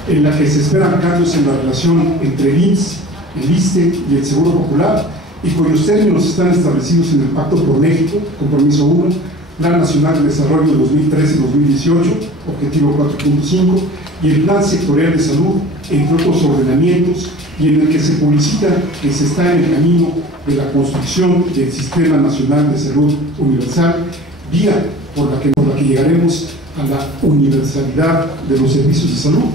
en la que se esperan cambios en la relación entre el IMSS, el ISSSTE y el Seguro Popular, y cuyos términos están establecidos en el Pacto por México, Compromiso 1, Plan Nacional de Desarrollo 2013-2018, Objetivo 4.5, y el Plan Sectorial de Salud, entre otros ordenamientos, y en el que se publicita que se está en el camino de la construcción del Sistema Nacional de Salud Universal, vía por la que llegaremos a la universalidad de los servicios de salud,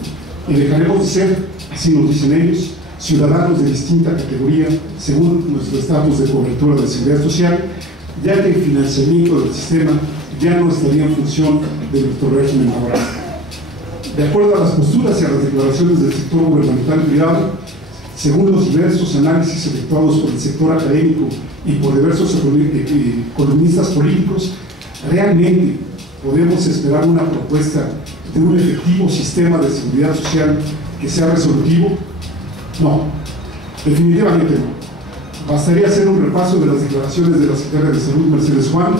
y dejaremos de ser, así nos dicen ellos, ciudadanos de distinta categoría según nuestro estatus de cobertura de seguridad social, ya que el financiamiento del sistema ya no estaría en función de nuestro régimen laboral. De acuerdo a las posturas y a las declaraciones del sector gubernamental privado, según los diversos análisis efectuados por el sector académico y por diversos columnistas políticos, realmente podemos esperar una propuesta de un efectivo sistema de seguridad social que sea resolutivo? No, definitivamente no. Bastaría hacer un repaso de las declaraciones de la secretaria de Salud, Mercedes Juan,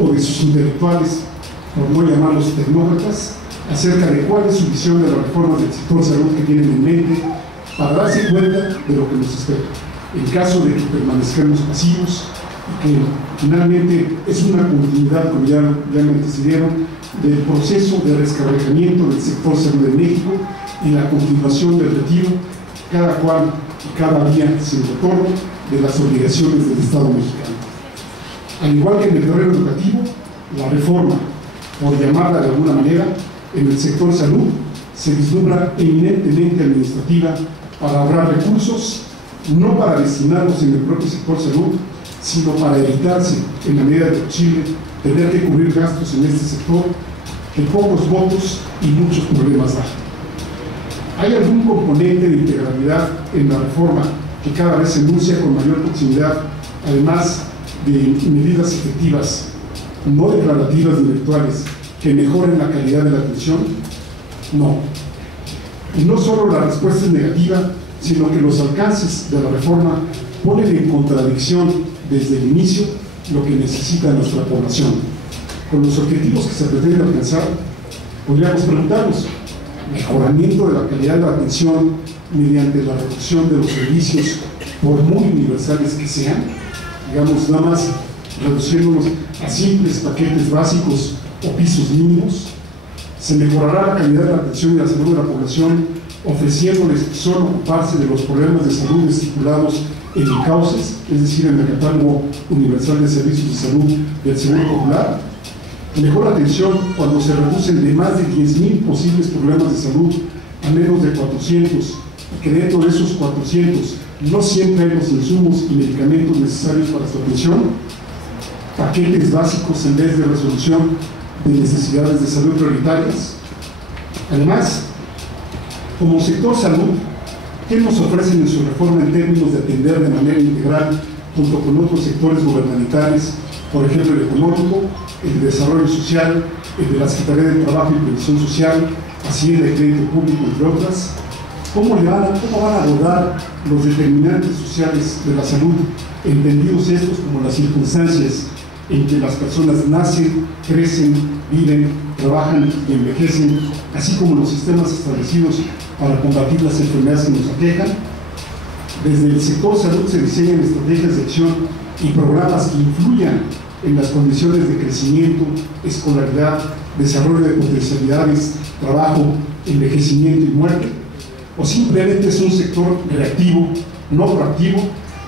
o de sus intelectuales, por no llamarlos tecnócratas, acerca de cuál es su visión de las reformas del sector salud que tienen en mente, para darse cuenta de lo que nos espera, en caso de que permanezcamos pasivos, y que finalmente es una continuidad, como ya me antecedieron, del proceso de resquebrajamiento del sector salud en México y la continuación del retiro, cada cual y cada día sin retorno, de las obligaciones del Estado mexicano. Al igual que en el terreno educativo, la reforma, por llamarla de alguna manera, en el sector salud se vislumbra eminentemente administrativa para ahorrar recursos, no para destinarlos en el propio sector salud, sino para evitarse, en la medida de lo posible, tener que cubrir gastos en este sector que pocos votos y muchos problemas da. ¿Hay algún componente de integralidad en la reforma que cada vez se enuncia con mayor proximidad, además de medidas efectivas, no declarativas ni virtuales, que mejoren la calidad de la atención? No. Y no solo la respuesta es negativa, sino que los alcances de la reforma ponen en contradicción desde el inicio lo que necesita nuestra población. Con los objetivos que se pretenden alcanzar, podríamos preguntarnos: mejoramiento de la calidad de la atención mediante la reducción de los servicios, por muy universales que sean, digamos, nada más reduciéndolos a simples paquetes básicos o pisos mínimos. Se mejorará la calidad de la atención y la salud de la población ofreciéndoles solo ocuparse de los problemas de salud estipulados en el CAUSES, es decir, en el Catálogo Universal de Servicios de Salud del Seguro Popular. Mejor atención cuando se reducen de más de 10,000 posibles problemas de salud a menos de 400, y que dentro de esos 400 no siempre hay los insumos y medicamentos necesarios para su atención. Paquetes básicos en vez de resolución de necesidades de salud prioritarias. Además, como sector salud, ¿qué nos ofrecen en su reforma en términos de atender de manera integral, junto con otros sectores gubernamentales, por ejemplo el económico, el de desarrollo social, el de la Secretaría de Trabajo y Previsión Social, Hacienda y Crédito Público, entre otras? ¿Cómo van a abordar los determinantes sociales de la salud, entendidos estos como las circunstancias en que las personas nacen, crecen, viven, trabajan y envejecen, así como los sistemas establecidos para combatir las enfermedades que nos aquejan? Desde el sector salud se diseñan estrategias de acción y programas que influyan en las condiciones de crecimiento, escolaridad, desarrollo de potencialidades, trabajo, envejecimiento y muerte. ¿O simplemente es un sector reactivo, no proactivo,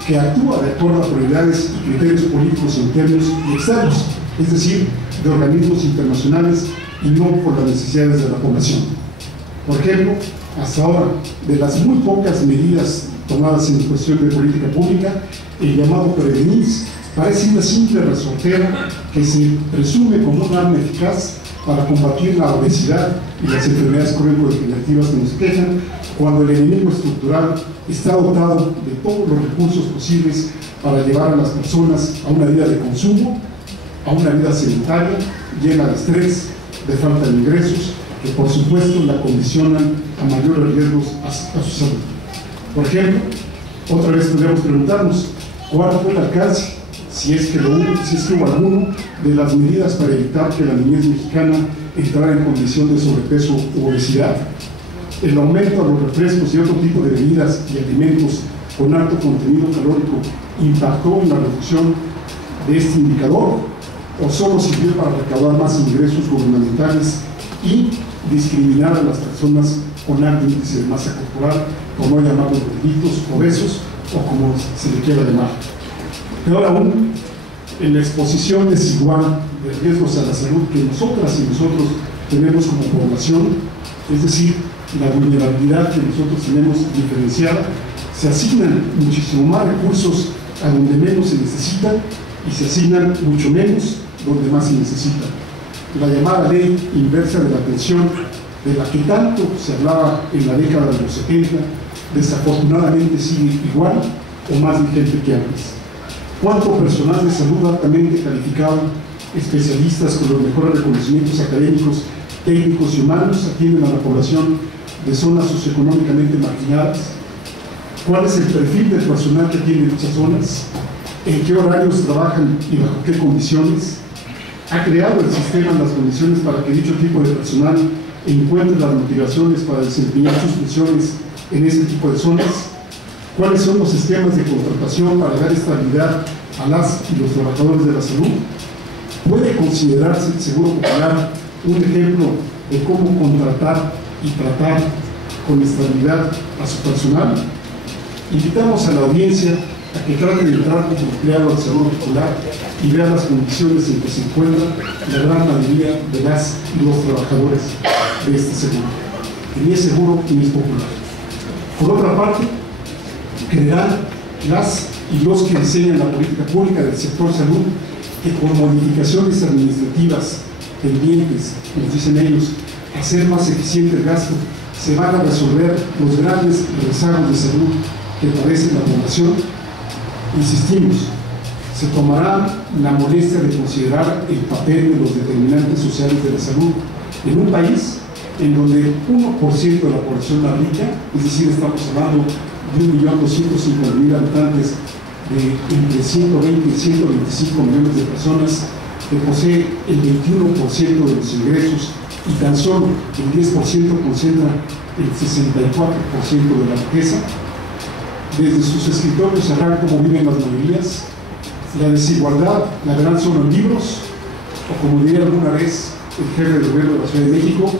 que actúa de acuerdo a prioridades y criterios políticos internos y externos, es decir, de organismos internacionales y no por las necesidades de la población? Por ejemplo, hasta ahora, de las muy pocas medidas tomadas en cuestión de política pública, el llamado Prevenir parece una simple resortera que se presume como un arma eficaz para combatir la obesidad y las enfermedades crónico-degenerativas que nos quejan, cuando el enemigo estructural está dotado de todos los recursos posibles para llevar a las personas a una vida de consumo, a una vida sedentaria, llena de estrés, de falta de ingresos, que por supuesto la condicionan a mayores riesgos a su salud. Por ejemplo, otra vez podríamos preguntarnos, ¿cuál fue el alcance, si es que hubo alguno, de las medidas para evitar que la niñez mexicana entrara en condición de sobrepeso u obesidad? El aumento a los refrescos y otro tipo de bebidas y alimentos con alto contenido calórico impactó en la reducción de este indicador, o solo sirvió para recaudar más ingresos gubernamentales y discriminar a las personas con alto índice de masa corporal, por no llamarlos gorditos, obesos o como se le quiera llamar? Peor aún, en la exposición desigual de riesgos a la salud que nosotras y nosotros tenemos como población, es decir, la vulnerabilidad que nosotros tenemos diferenciada, se asignan muchísimo más recursos a donde menos se necesitan y se asignan mucho menos donde más se necesita. La llamada ley inversa de la atención, de la que tanto se hablaba en la década de los 70, desafortunadamente sigue igual o más vigente que antes. ¿Cuánto personal de salud altamente calificado, especialistas con los mejores reconocimientos académicos técnicos y humanos atienden a la población de zonas socioeconómicamente marginadas? ¿Cuál es el perfil del personal que tiene dichas zonas? ¿En qué horarios trabajan y bajo qué condiciones? ¿Ha creado el sistema las condiciones para que dicho tipo de personal encuentre las motivaciones para desempeñar sus funciones en ese tipo de zonas? ¿Cuáles son los esquemas de contratación para dar estabilidad a las y los trabajadores de la salud? ¿Puede considerarse el Seguro Popular un ejemplo de cómo contratar y tratar con estabilidad a su personal? Invitamos a la audiencia a que trate de entrar como empleado al Seguro Popular y vea las condiciones en que se encuentra la gran mayoría de las y los trabajadores de este seguro. Que ni es seguro ni es popular. Por otra parte, creerán las y los que diseñan la política pública del sector salud que con modificaciones administrativas pendientes, nos dicen ellos, hacer más eficiente el gasto, se van a resolver los grandes rezagos de salud que padece la población. Insistimos, se tomará la molestia de considerar el papel de los determinantes sociales de la salud en un país en donde el 1% de la población más rica, es decir, estamos hablando de 1.205.000 habitantes, de entre 120 y 125 millones de personas, que posee el 21% de los ingresos y tan solo el 10% concentra el 64% de la riqueza. Desde sus escritorios sabrán cómo viven las mayorías, la desigualdad la verán solo en libros, o como diría alguna vez el jefe del gobierno de la Ciudad de México,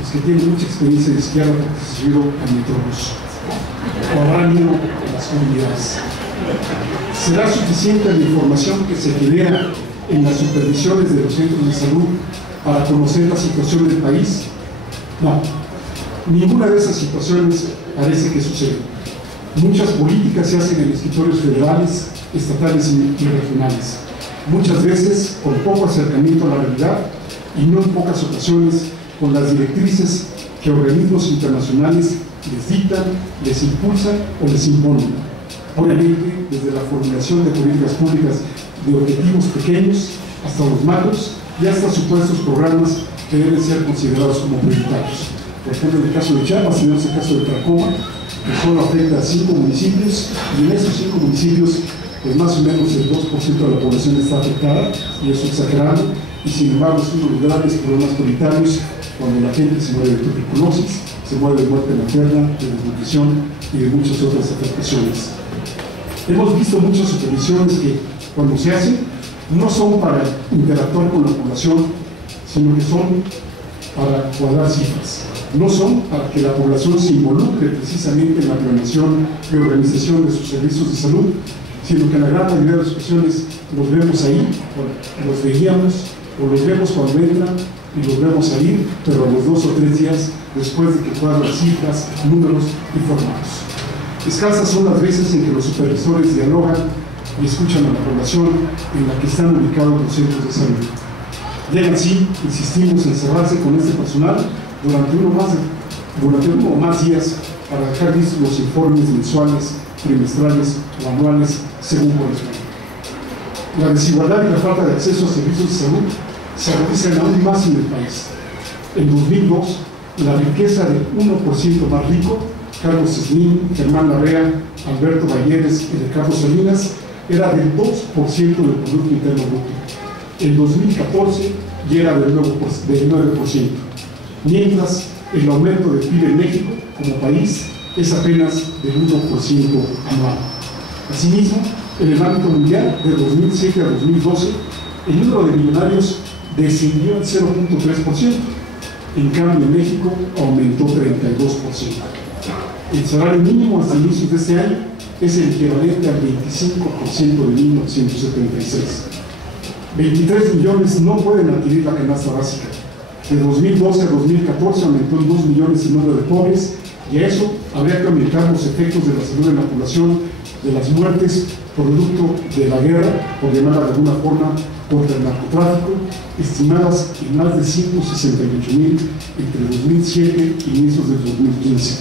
los que tienen mucha experiencia de izquierda porque se subido al metrobús, o habrán ido a las comunidades. ¿Será suficiente la información que se genera en las supervisiones de los centros de salud para conocer la situación del país? No, ninguna de esas situaciones parece que sucede. Muchas políticas se hacen en escritorios federales, estatales y regionales, muchas veces con poco acercamiento a la realidad y no en pocas ocasiones con las directrices que organismos internacionales les dictan, les impulsan o les imponen. Obviamente, desde la formulación de políticas públicas de objetivos pequeños hasta los macros y hasta supuestos programas que deben ser considerados como prioritarios. Por ejemplo, en el caso de Chiapas, tenemos el caso de Tracoma, que solo afecta a 5 municipios, y en esos 5 municipios, pues más o menos el 2% de la población está afectada, y eso exagerado, y sin embargo es uno de los grandes problemas prioritarios cuando la gente se muere de tuberculosis, se muere de muerte materna, de desnutrición y de muchas otras afectaciones. Hemos visto muchas supervisiones que, cuando se hacen, no son para interactuar con la población, sino que son para cuadrar cifras. No son para que la población se involucre precisamente en la planeación y organización de sus servicios de salud, sino que en la gran mayoría de las ocasiones los vemos ahí, los veíamos, o los vemos cuando entran y los vemos salir, pero a los 2 o 3 días después de que cuadran cifras, números y formatos. Escasas son las veces en que los supervisores dialogan y escuchan a la población en la que están ubicados los centros de salud. Llegan así, insistimos, en cerrarse con este personal durante uno o más días para dejar listos los informes mensuales, trimestrales o anuales, según corresponde. La desigualdad y la falta de acceso a servicios de salud se agudizan aún más en el país. En 2002, la riqueza del 1% más rico, Carlos Slim, Germán Larrea, Alberto Valleres y Ricardo Salinas, era del 2% del Producto Interno Bruto. En 2014 ya era del 9%, mientras el aumento del PIB en México como país es apenas del 1% anual. Asimismo, en el ámbito mundial, de 2007 a 2012, el número de millonarios descendió al 0.3%, en cambio en México aumentó 32%. El salario mínimo hasta inicios de este año es el equivalente al 25% de 1976. 23 millones no pueden adquirir la canasta básica. De 2012 a 2014 aumentó en 2 millones el número de pobres, y a eso habría que aumentar los efectos de la salud en la población, de las muertes producto de la guerra, por llamarla de alguna forma, contra el narcotráfico, estimadas en más de 168,000 entre 2007 y inicios del 2015.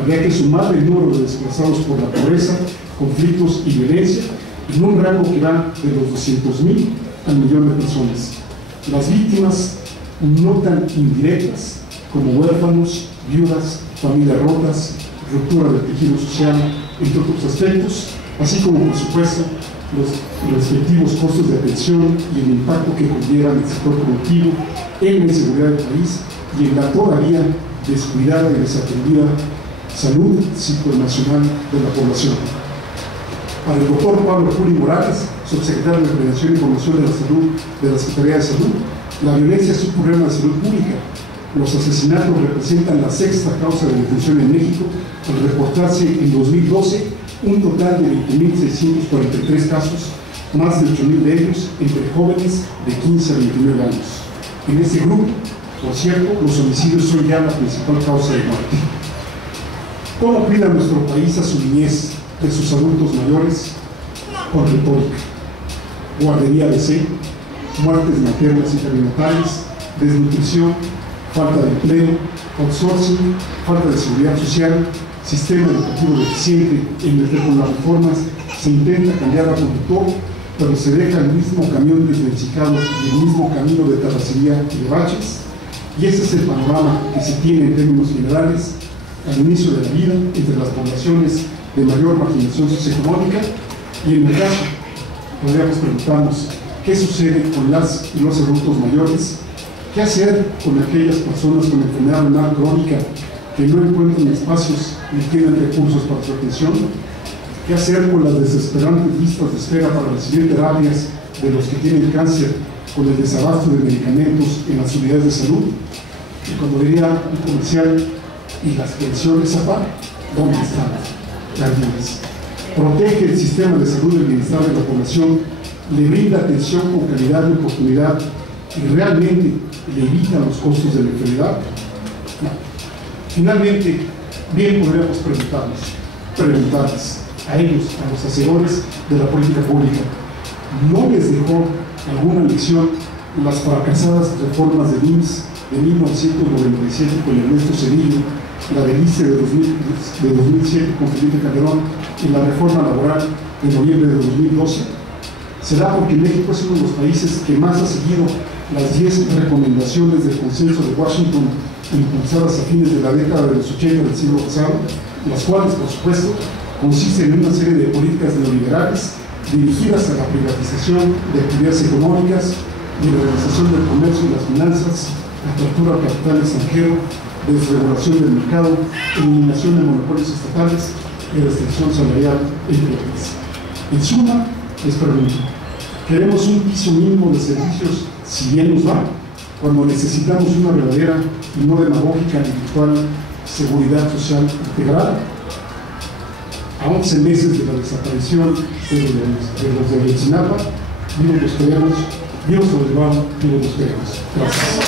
Habría que sumar el número de desplazados por la pobreza, conflictos y violencia, en un rango que va de los 200,000 al millón de personas. Las víctimas no tan indirectas, como huérfanos, viudas, familias rotas, ruptura del tejido social, entre otros aspectos, así como, por supuesto, los respectivos costos de atención y el impacto que conlleva en el sector productivo, en la inseguridad del país y en la todavía descuidada y desatendida salud psicoemocional de la población. Para el doctor Pablo Curi Morales, subsecretario de Prevención y Promoción de la Salud de la Secretaría de Salud, la violencia es un problema de salud pública. Los asesinatos representan la sexta causa de defunción en México, al reportarse en 2012 un total de 20.643 casos, más de 8.000 de ellos entre jóvenes de 15 a 29 años. En este grupo, por cierto, los homicidios son ya la principal causa de muerte. ¿Cómo cuida nuestro país a su niñez, de sus adultos mayores? Con retórica. Guardería ABC, muertes maternas y perinatales, desnutrición, falta de empleo, outsourcing, falta de seguridad social, sistema educativo deficiente, en el que con las reformas se intenta cambiar a conductor, pero se deja el mismo camión desvencicado y el mismo camino de terracería y de baches. Y ese es el panorama que se tiene en términos generales al inicio de la vida entre las poblaciones de mayor marginación socioeconómica. Y en el caso, podríamos preguntarnos qué sucede con las y los adultos mayores, qué hacer con aquellas personas con enfermedad renal crónica que no encuentran espacios ni tienen recursos para su atención, qué hacer con las desesperantes listas de espera para recibir terapias de los que tienen cáncer, con el desabasto de medicamentos en las unidades de salud, y como diría un comercial, y las pensiones aparte, ¿dónde están? Perdidas. Protege el sistema de salud y el bienestar de la población, le brinda atención con calidad y oportunidad y realmente le evita los costos de la enfermedad. No. Finalmente, bien podríamos preguntarles a ellos, a los hacedores de la política pública, ¿no les dejó alguna lección las fracasadas reformas de IMSS de 1997 con Ernesto Zedillo, la del ICE de 2007 con Felipe Calderón y la reforma laboral de noviembre de 2012? ¿Será porque México es uno de los países que más ha seguido las 10 recomendaciones del consenso de Washington impulsadas a fines de la década de los 80 del siglo pasado, las cuales, por supuesto, consisten en una serie de políticas neoliberales dirigidas a la privatización de actividades económicas, liberalización del comercio y las finanzas, apertura al capital extranjero, desregulación del mercado, eliminación de monopolios estatales y restricción salarial, entre otras? En suma, les pregunto, ¿queremos un piso mínimo de servicios si bien nos va, cuando necesitamos una verdadera y no demagógica ni virtual seguridad social integral? A 11 meses de la desaparición de los de Ayotzinapa, vivos los queremos, vivos los llevamos, vivos los queremos. Gracias.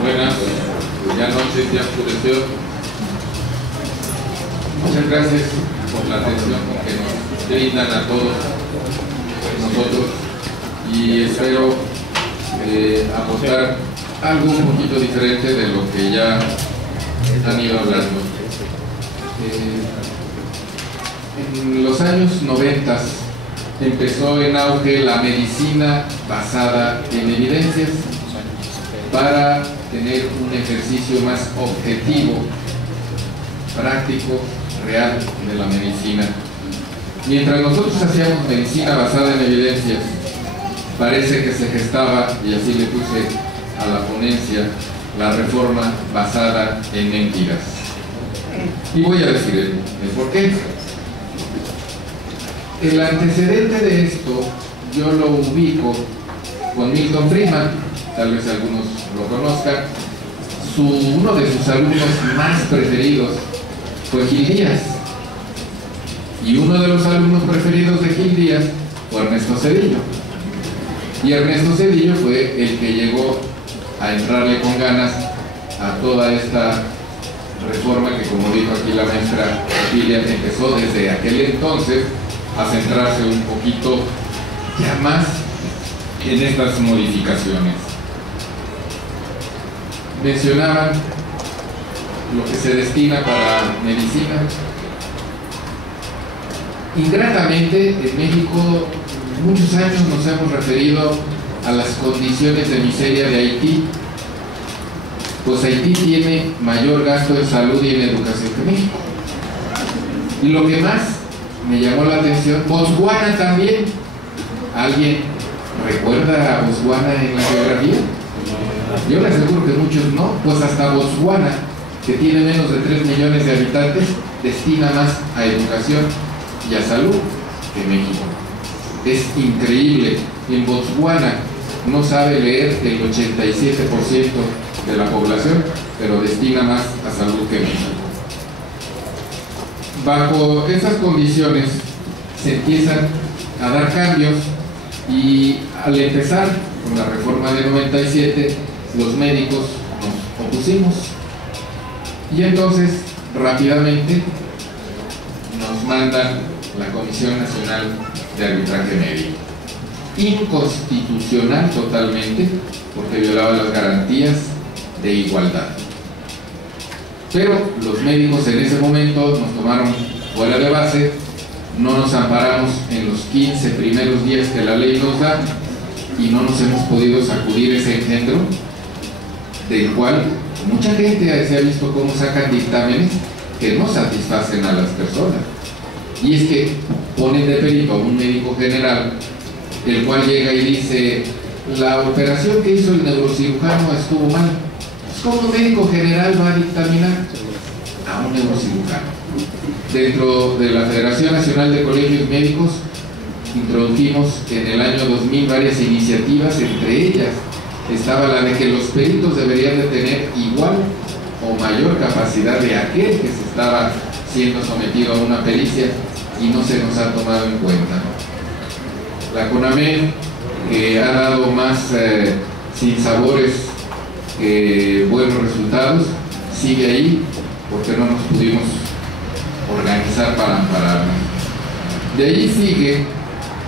Buenas, ya noche, ya oscureció. Muchas gracias por la atención que nos brindan a todos nosotros y espero aportar algo un poquito diferente de lo que ya han ido hablando. En los años 90 empezó en auge la medicina basada en evidencias para tener un ejercicio más objetivo, práctico, real de la medicina. Mientras nosotros hacíamos medicina basada en evidencias, parece que se gestaba, y así le puse a la ponencia, la reforma basada en mentiras. Y voy a decir el por qué. El antecedente de esto yo lo ubico con Milton Friedman, tal vez algunos lo conozcan. Uno de sus alumnos más preferidos fue Gil Díaz, y uno de los alumnos preferidos de Gil Díaz fue Ernesto Zedillo, y Ernesto Zedillo fue el que llegó a entrarle con ganas a toda esta reforma que, como dijo aquí la maestra Lilia, empezó desde aquel entonces a centrarse un poquito ya más en estas modificaciones. Mencionaban lo que se destina para medicina, Ingratamente, en México, muchos años nos hemos referido a las condiciones de miseria de Haití. Pues Haití tiene mayor gasto en salud y en educación que México. Y lo que más me llamó la atención, Botswana también. ¿Alguien recuerda a Botswana en la geografía? Yo les aseguro que muchos no. Pues hasta Botswana, que tiene menos de 3 millones de habitantes, destina más a educación y a salud que México. Es increíble. En Botswana no sabe leer el 87% de la población, pero destina más a salud que México. Bajo esas condiciones se empiezan a dar cambios, y al empezar con la reforma de 97, los médicos nos opusimos, y entonces rápidamente nos mandan la Comisión Nacional de Arbitraje Médico. Inconstitucional totalmente, porque violaba las garantías de igualdad. Pero los médicos en ese momento nos tomaron fuera de base, no nos amparamos en los 15 primeros días que la ley nos da, y no nos hemos podido sacudir ese engendro, del cual mucha gente se ha visto cómo sacan dictámenes que no satisfacen a las personas. Y es que ponen de perito a un médico general, el cual llega y dice: la operación que hizo el neurocirujano estuvo mal. ¿Cómo un médico general va a dictaminar a un neurocirujano? Dentro de la Federación Nacional de Colegios Médicos introdujimos en el año 2000 varias iniciativas. Entre ellas estaba la de que los peritos deberían de tener igual o mayor capacidad de aquel que se estaba siendo sometido a una pericia, y no se nos ha tomado en cuenta. La CONAMED, que ha dado más sinsabores que buenos resultados, sigue ahí porque no nos pudimos organizar para ampararnos. De ahí sigue,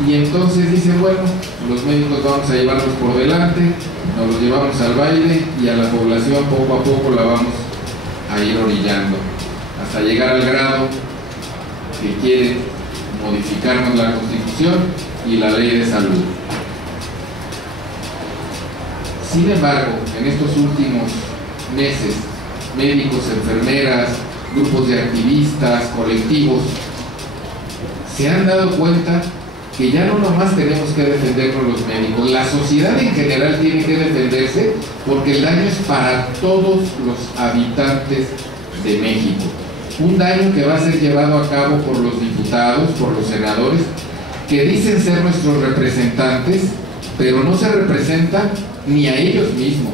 y entonces dice: bueno, los médicos vamos a llevarlos por delante, nos los llevamos al baile, y a la población poco a poco la vamos a ir orillando, hasta llegar al grado que quieren modificarnos la Constitución y la Ley de Salud. Sin embargo, en estos últimos meses, médicos, enfermeras, grupos de activistas, colectivos, se han dado cuenta que ya no nomás tenemos que defendernos los médicos, la sociedad en general tiene que defenderse, porque el daño es para todos los habitantes de México. Un daño que va a ser llevado a cabo por los diputados, por los senadores, que dicen ser nuestros representantes, pero no se representan ni a ellos mismos,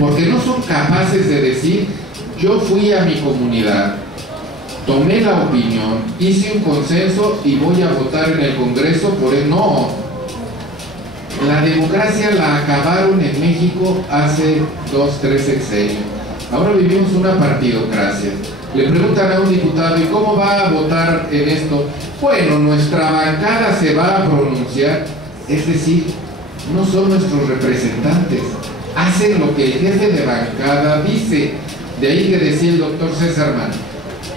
porque no son capaces de decir: yo fui a mi comunidad, tomé la opinión, hice un consenso y voy a votar en el Congreso por él. No, la democracia la acabaron en México hace 2-3 sexenios. Ahora vivimos una partidocracia. Le preguntan a un diputado: ¿y cómo va a votar en esto? Bueno, nuestra bancada se va a pronunciar. Es decir, no son nuestros representantes, hacen lo que el jefe de bancada dice. De ahí que decía el doctor César Mann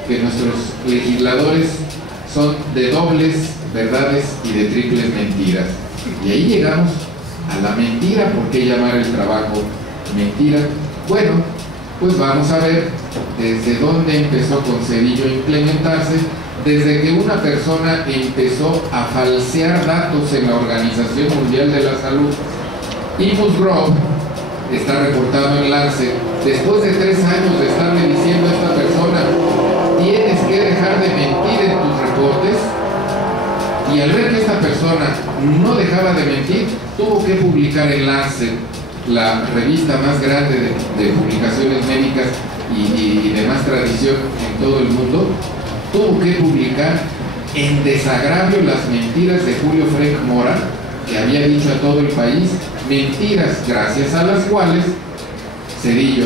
que nuestros legisladores son de dobles verdades y de triples mentiras. Y ahí llegamos a la mentira. ¿Por qué llamar el trabajo mentira? Bueno, pues vamos a ver desde dónde empezó con Cedillo a implementarse. Desde que una persona empezó a falsear datos en la Organización Mundial de la Salud. Imus Group está reportado en Lancet. Después de 3 años de estarle diciendo a esta persona: tienes que dejar de mentir en tus reportes, y al ver que esta persona no dejaba de mentir, tuvo que publicar en Lancet, la revista más grande de publicaciones médicas y de más tradición en todo el mundo, tuvo que publicar en desagravio las mentiras de Julio Frank Mora, que había dicho a todo el país, mentiras gracias a las cuales Cedillo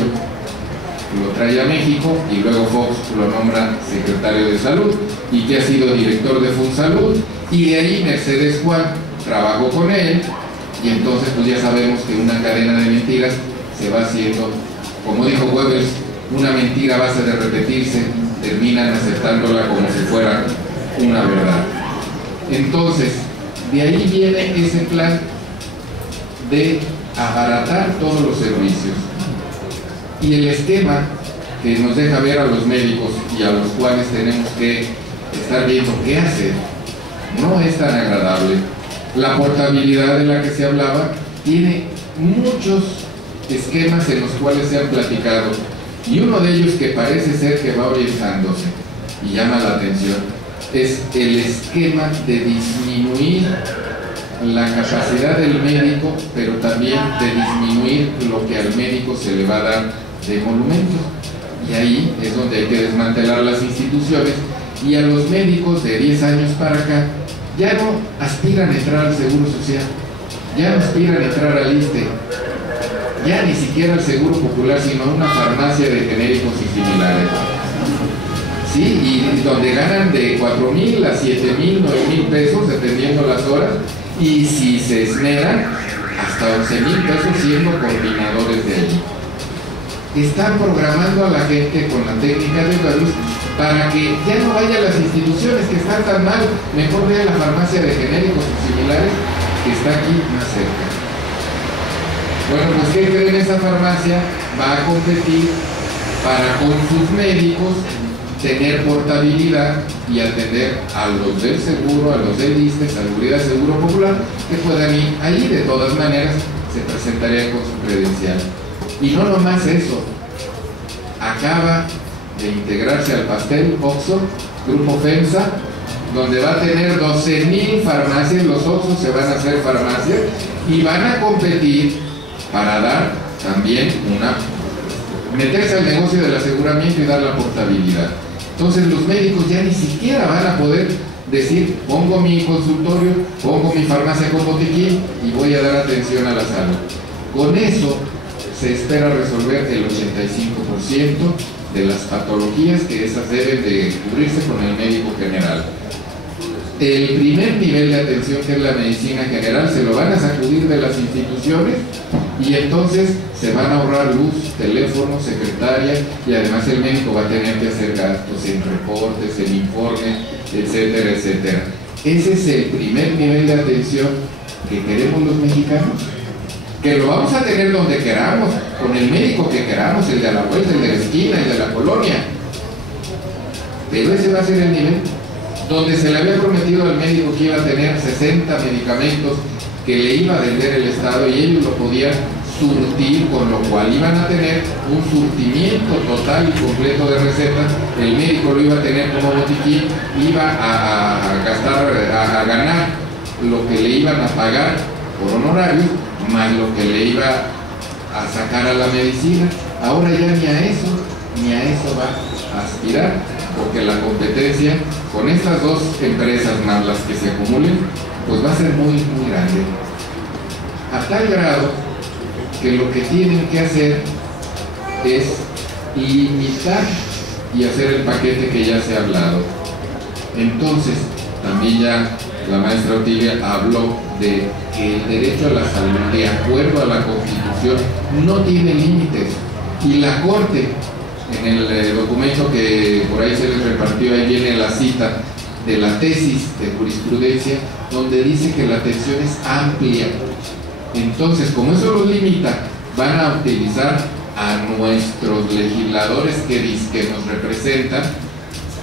lo trae a México, y luego Fox lo nombra secretario de Salud, y que ha sido director de Funsalud, y de ahí Mercedes Juan trabajó con él, y entonces pues ya sabemos que una cadena de mentiras se va haciendo, como dijo Goebbels, una mentira a base de repetirse, terminan aceptándola como si fuera una verdad. Entonces, de ahí viene ese plan de abaratar todos los servicios. Y el esquema que nos deja ver a los médicos y a los cuales tenemos que estar viendo qué hacer, no es tan agradable. La portabilidad de la que se hablaba tiene muchos esquemas en los cuales se han platicado, y uno de ellos que parece ser que va orientándose y llama la atención es el esquema de disminuir la capacidad del médico, pero también de disminuir lo que al médico se le va a dar de emolumentos. Y ahí es donde hay que desmantelar las instituciones, y a los médicos de 10 años para acá ya no aspiran a entrar al Seguro Social, ya no aspiran a entrar al ISSSTE, ya ni siquiera al Seguro Popular, sino a una farmacia de genéricos y similares. Sí, y donde ganan de 4,000 a 7,000, 9,000 pesos, dependiendo las horas, y si se esmeran, hasta 11,000 pesos siendo coordinadores de allí. Están programando a la gente con la técnica de Varus para que ya no vaya a las instituciones que están tan mal, mejor vea la farmacia de genéricos o similares que está aquí más cerca. Bueno, pues ¿qué creen? Esa farmacia va a competir para con sus médicos tener portabilidad y atender a los del seguro, a los del ISSSTE, Seguridad Seguro Popular, que puedan ir allí. De todas maneras se presentarían con su credencial. Y no nomás eso, acaba de integrarse al pastel OXXO, Grupo FEMSA, donde va a tener 12,000 farmacias. Los OXXO se van a hacer farmacias y van a competir para dar también meterse al negocio del aseguramiento y dar la portabilidad. Entonces los médicos ya ni siquiera van a poder decir, pongo mi consultorio, pongo mi farmacia con botiquín y voy a dar atención a la salud. Con eso se espera resolver el 85% de las patologías, que esas deben de cubrirse con el médico general. El primer nivel de atención, que es la medicina general, se lo van a sacudir de las instituciones, y entonces se van a ahorrar luz, teléfono, secretaria, y además el médico va a tener que hacer gastos en reportes, en informes, etcétera, etcétera. Ese es el primer nivel de atención que queremos los mexicanos, que lo vamos a tener donde queramos, con el médico que queramos, el de a la vuelta, el de la esquina, el de la colonia. Pero ese va a ser el nivel donde se le había prometido al médico que iba a tener 60 medicamentos que le iba a vender el Estado, y ellos lo podían surtir, con lo cual iban a tener un surtimiento total y completo de recetas. El médico lo iba a tener como botiquín, iba a gastar, a ganar lo que le iban a pagar por honorarios, más lo que le iba a sacar a la medicina. Ahora ya ni a eso va a aspirar, porque la competencia con estas dos empresas más las que se acumulen, pues va a ser muy, muy grande. A tal grado que lo que tienen que hacer es limitar y hacer el paquete que ya se ha hablado. Entonces, también ya la maestra Otilia habló de que el derecho a la salud, de acuerdo a la Constitución, no tiene límites. Y la Corte, en el documento que por ahí se les repartió, ahí viene la cita de la tesis de jurisprudencia, donde dice que la atención es amplia. Entonces, como eso los limita, van a utilizar a nuestros legisladores que nos representan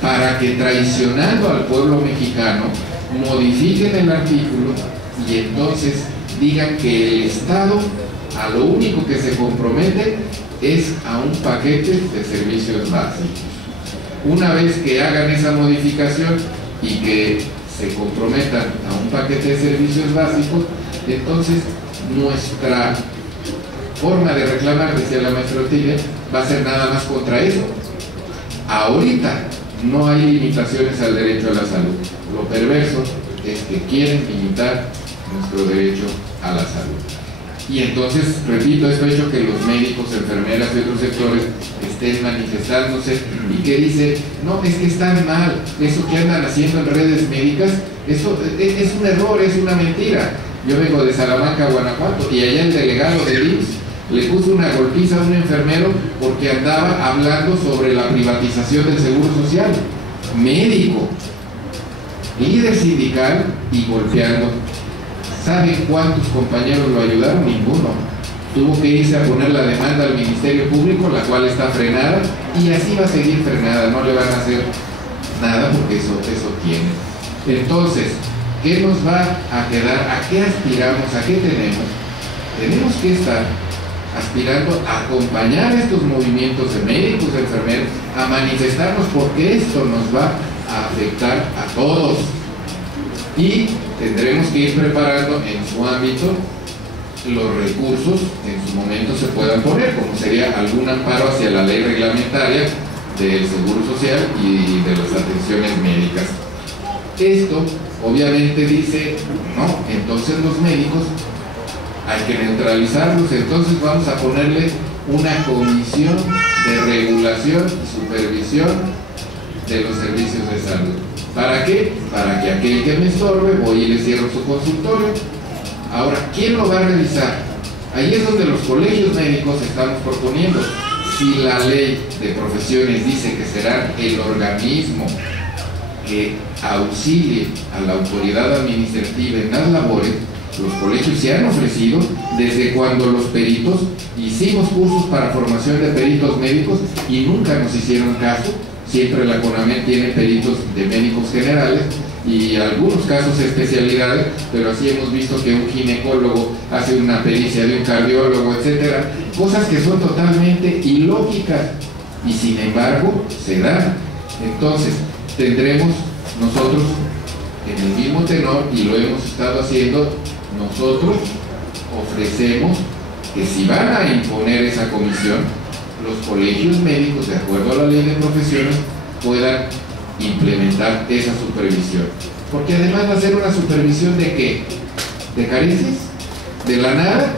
para que, traicionando al pueblo mexicano, modifiquen el artículo y entonces digan que el Estado a lo único que se compromete es a un paquete de servicios básicos. Una vez que hagan esa modificación y que se comprometan a un paquete de servicios básicos, entonces nuestra forma de reclamar, decía la maestra Otilia, va a ser nada más contra eso. Ahorita no hay limitaciones al derecho a la salud. Lo perverso es que quieren limitar nuestro derecho a la salud. Y entonces, repito, esto ha hecho que los médicos, enfermeras y otros sectores estén manifestándose y que dicen, no, es que están mal, eso que andan haciendo en redes médicas, eso es un error, es una mentira. Yo vengo de Salamanca, Guanajuato, y allá el delegado del IMSS le puso una golpiza a un enfermero porque andaba hablando sobre la privatización del Seguro Social. Médico, líder sindical, y golpeando. ¿Saben cuántos compañeros lo ayudaron? Ninguno. Tuvo que irse a poner la demanda al Ministerio Público, la cual está frenada, y así va a seguir frenada, no le van a hacer nada porque eso tiene. Entonces, ¿qué nos va a quedar? ¿A qué aspiramos? ¿A qué tenemos? Tenemos que estar aspirando a acompañar estos movimientos de médicos, de enfermeros, a manifestarnos porque esto nos va a afectar a todos. Y tendremos que ir preparando en su ámbito los recursos que en su momento se puedan poner, como sería algún amparo hacia la ley reglamentaria del Seguro Social y de las atenciones médicas. Esto obviamente dice, no, entonces los médicos hay que neutralizarlos, entonces vamos a ponerle una comisión de regulación y supervisión de los servicios de salud. ¿Para qué? Para que aquel que me estorbe, voy y le cierro su consultorio. Ahora, ¿quién lo va a revisar? Ahí es donde los colegios médicos estamos proponiendo. Si la ley de profesiones dice que será el organismo que auxilie a la autoridad administrativa en las labores, los colegios se han ofrecido desde cuando los peritos hicimos cursos para formación de peritos médicos y nunca nos hicieron caso. Siempre la CONAMED tiene peritos de médicos generales y algunos casos especialidades, pero así hemos visto que un ginecólogo hace una pericia de un cardiólogo, etcétera, cosas que son totalmente ilógicas y sin embargo se dan. Entonces tendremos nosotros en el mismo tenor, y lo hemos estado haciendo, nosotros ofrecemos que si van a imponer esa comisión, los colegios médicos, de acuerdo a la ley de profesiones, puedan implementar esa supervisión. Porque además va a ser una supervisión de ¿qué? ¿De carencias? ¿De la nada?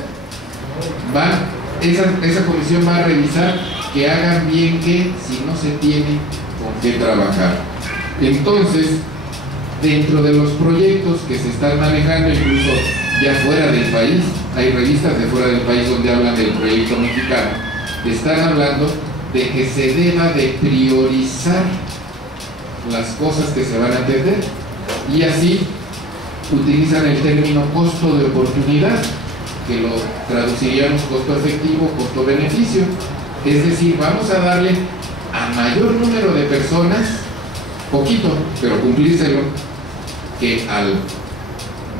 Esa comisión va a revisar que hagan bien que si no se tiene con qué trabajar. Entonces, dentro de los proyectos que se están manejando, incluso ya fuera del país, hay revistas de fuera del país donde hablan del proyecto mexicano, están hablando de que se deba de priorizar las cosas que se van a atender, y así utilizan el término costo de oportunidad, que lo traduciríamos costo efectivo, costo beneficio. Es decir, vamos a darle a mayor número de personas, poquito, pero cumplírselo, que al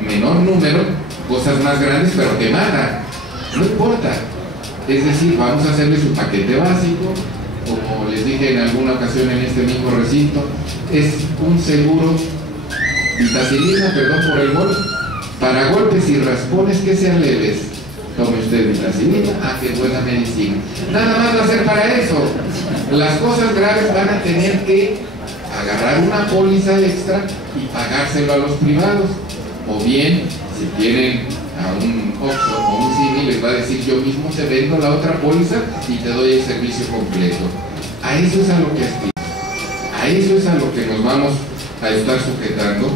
menor número, cosas más grandes, pero que matan, no importa. Es decir, vamos a hacerle su paquete básico, como les dije en alguna ocasión en este mismo recinto, es un seguro vitacilina, perdón por el gol, para golpes y raspones que sean leves. Tome usted vitacilina, qué buena medicina. Nada más va a ser para eso. Las cosas graves van a tener que agarrar una póliza extra y pagárselo a los privados, o bien, si tienen a un Oxxo o un Cini, les va a decir yo mismo te vendo la otra póliza y te doy el servicio completo. A eso es a lo que aspiramos, a eso es a lo que nos vamos a estar sujetando.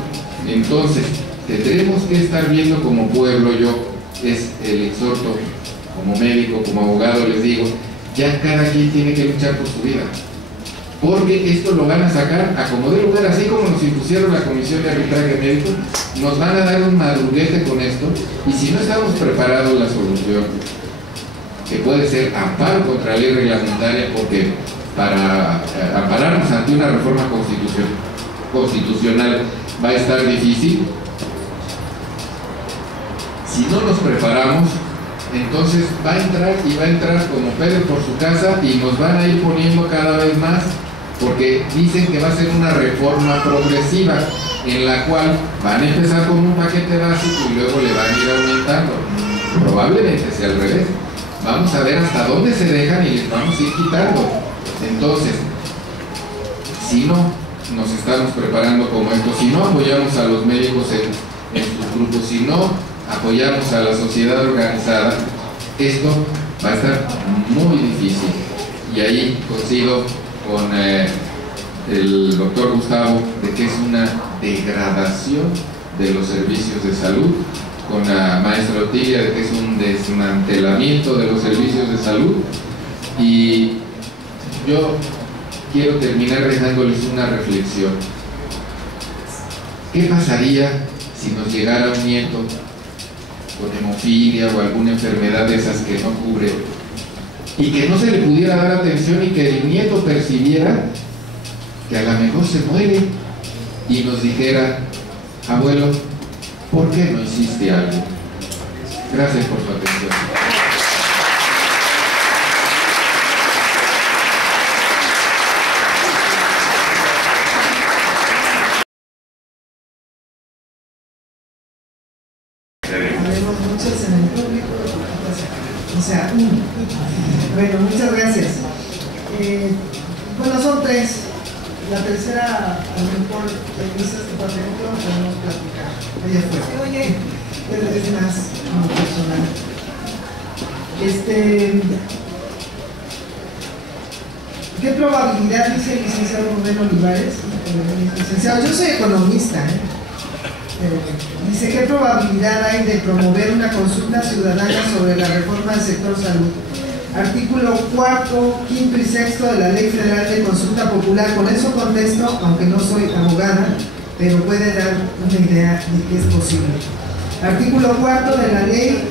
Entonces tendremos que estar viendo como pueblo, yo es el exhorto como médico, como abogado, les digo, ya cada quien tiene que luchar por su vida, porque esto lo van a sacar a como de lugar, así como nos impusieron la comisión de arbitraje médico, nos van a dar un madruguete con esto, y si no estamos preparados, la solución, que puede ser amparo contra la ley reglamentaria, porque para ampararnos ante una reforma constitucional va a estar difícil. Si no nos preparamos, entonces va a entrar como Pedro por su casa, y nos van a ir poniendo cada vez más, porque dicen que va a ser una reforma progresiva, en la cual van a empezar con un paquete básico y luego le van a ir aumentando. Probablemente sea al revés. Vamos a ver hasta dónde se dejan y les vamos a ir quitando. Entonces, si no nos estamos preparando como esto, si no apoyamos a los médicos en sus grupos, si no apoyamos a la sociedad organizada, esto va a estar muy difícil. Y ahí coincido con el doctor Gustavo de que es una degradación de los servicios de salud, con la maestra Otilia de que es un desmantelamiento de los servicios de salud. Y yo quiero terminar dejándoles una reflexión. ¿Qué pasaría si nos llegara un nieto con hemofilia o alguna enfermedad de esas que no cubre y que no se le pudiera dar atención y que el nieto percibiera que a lo mejor se muere y nos dijera: abuelo, ¿por qué no hiciste algo? Gracias por su atención. Habemos muchos en el público, o sea, bueno, muchas gracias. Bueno, son tres. La tercera, a lo mejor, feministas de patrimonio, podemos platicar. Allá afuera. Oye, es más como personal. ¿Qué probabilidad, dice el licenciado Rubén Olivares? Licenciado, yo soy economista, dice: ¿qué probabilidad hay de promover una consulta ciudadana sobre la reforma del sector salud? Artículo 4, 5 y 6 de la Ley Federal de Consulta Popular. Con eso contesto, aunque no soy abogada, pero puede dar una idea de que es posible. Artículo 4 de la Ley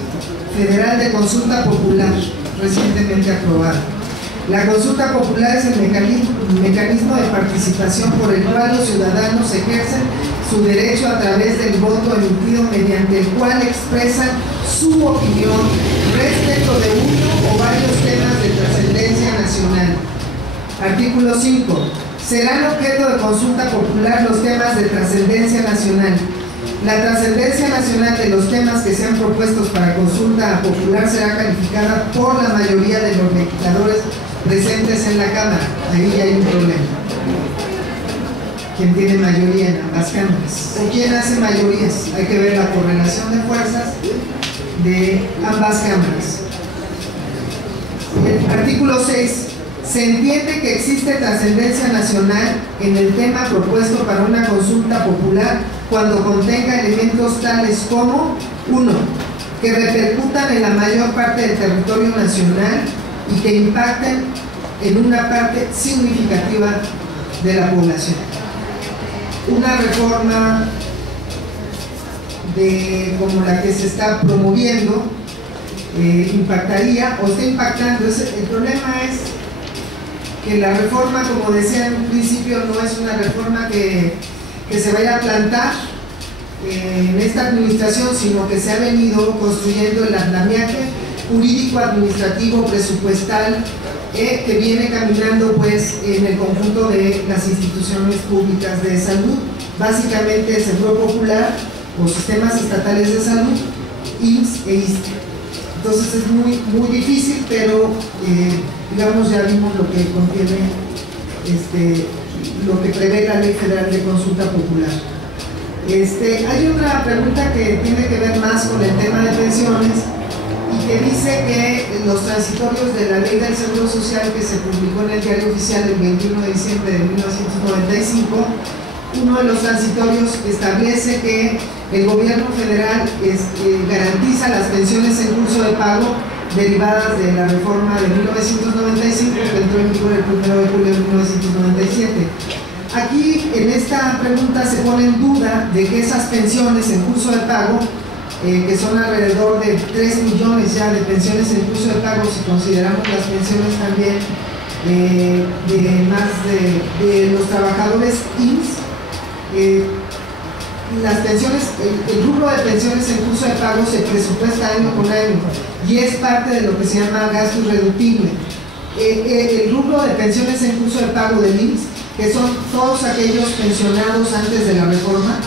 Federal de Consulta Popular, recientemente aprobada. La consulta popular es el mecanismo de participación por el cual los ciudadanos ejercen su derecho a través del voto emitido, mediante el cual expresan su opinión respecto de uno o varios temas de trascendencia nacional. Artículo 5. Serán objeto de consulta popular los temas de trascendencia nacional. La trascendencia nacional de los temas que sean propuestos para consulta popular será calificada por la mayoría de los legisladores presentes en la Cámara. Ahí hay un problema. ¿Quién tiene mayoría en ambas cámaras? ¿O quién hace mayorías? Hay que ver la correlación de fuerzas de ambas cámaras. El artículo 6. Se entiende que existe trascendencia nacional en el tema propuesto para una consulta popular cuando contenga elementos tales como: 1. Que repercutan en la mayor parte del territorio nacional y que impacten en una parte significativa de la población. Una reforma como la que se está promoviendo impactaría o está impactando. El problema es que la reforma, como decía en un principio, no es una reforma que se vaya a plantar en esta administración, sino que se ha venido construyendo el andamiaje jurídico, administrativo, presupuestal, que viene caminando pues en el conjunto de las instituciones públicas de salud, básicamente Seguro Popular o sistemas estatales de salud, IMSS e ISSSTE. Entonces es muy difícil, pero digamos, ya vimos lo que contiene, lo que prevé la Ley Federal de Consulta Popular. Hay otra pregunta que tiene que ver más con el tema de pensiones, y que dice que los transitorios de la Ley del Seguro Social, que se publicó en el Diario Oficial el 21 de diciembre de 1995, uno de los transitorios establece que el gobierno federal garantiza las pensiones en curso de pago derivadas de la reforma de 1995, que entró en vigor el 1 de julio de 1997. Aquí, en esta pregunta, se pone en duda de que esas pensiones en curso de pago, que son alrededor de 3 millones ya de pensiones en curso de pago, si consideramos las pensiones también de los trabajadores IMSS, las pensiones, el rubro de pensiones en curso de pago se presupuesta año con año y es parte de lo que se llama gasto irreductible. El rubro de pensiones en curso de pago del IMSS, que son todos aquellos pensionados antes de la reforma,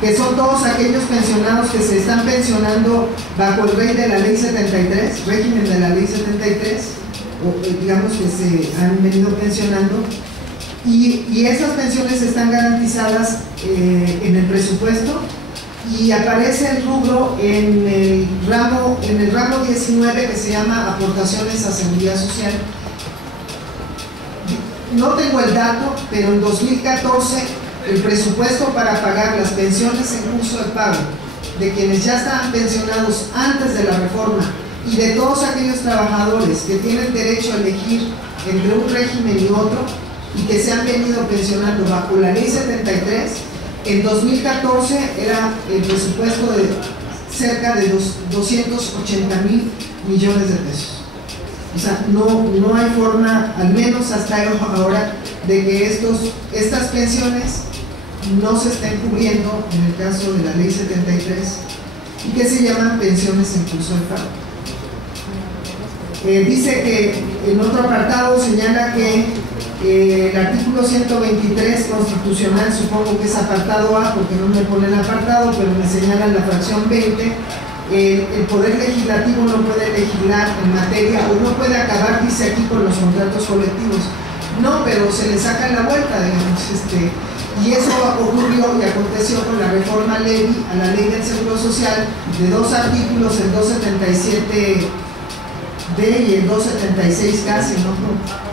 que son todos aquellos pensionados que se están pensionando bajo el régimen de la Ley 73, o digamos que se han venido pensionando, y esas pensiones están garantizadas en el presupuesto, y aparece el rubro en el ramo 19, que se llama aportaciones a seguridad social. No tengo el dato, pero en 2014 el presupuesto para pagar las pensiones en curso de pago de quienes ya estaban pensionados antes de la reforma y de todos aquellos trabajadores que tienen derecho a elegir entre un régimen y otro y que se han venido pensionando bajo la Ley 73, En 2014 era el presupuesto de cerca de 280,000 millones de pesos. O sea, no hay forma, al menos hasta ahora, de que estas pensiones no se estén cubriendo en el caso de la ley 73 y que se llaman pensiones en curso de pago. Dice que en otro apartado señala que el artículo 123 constitucional, supongo que es apartado A porque no me pone el apartado, pero me señala en la fracción 20, el Poder Legislativo no puede legislar en materia o no puede acabar, dice aquí, con los contratos colectivos. No, pero se le saca la vuelta, digamos, y eso ocurrió y aconteció con la reforma Levy a la Ley del Seguro Social de 2 artículos, el 277D y el 276 casi,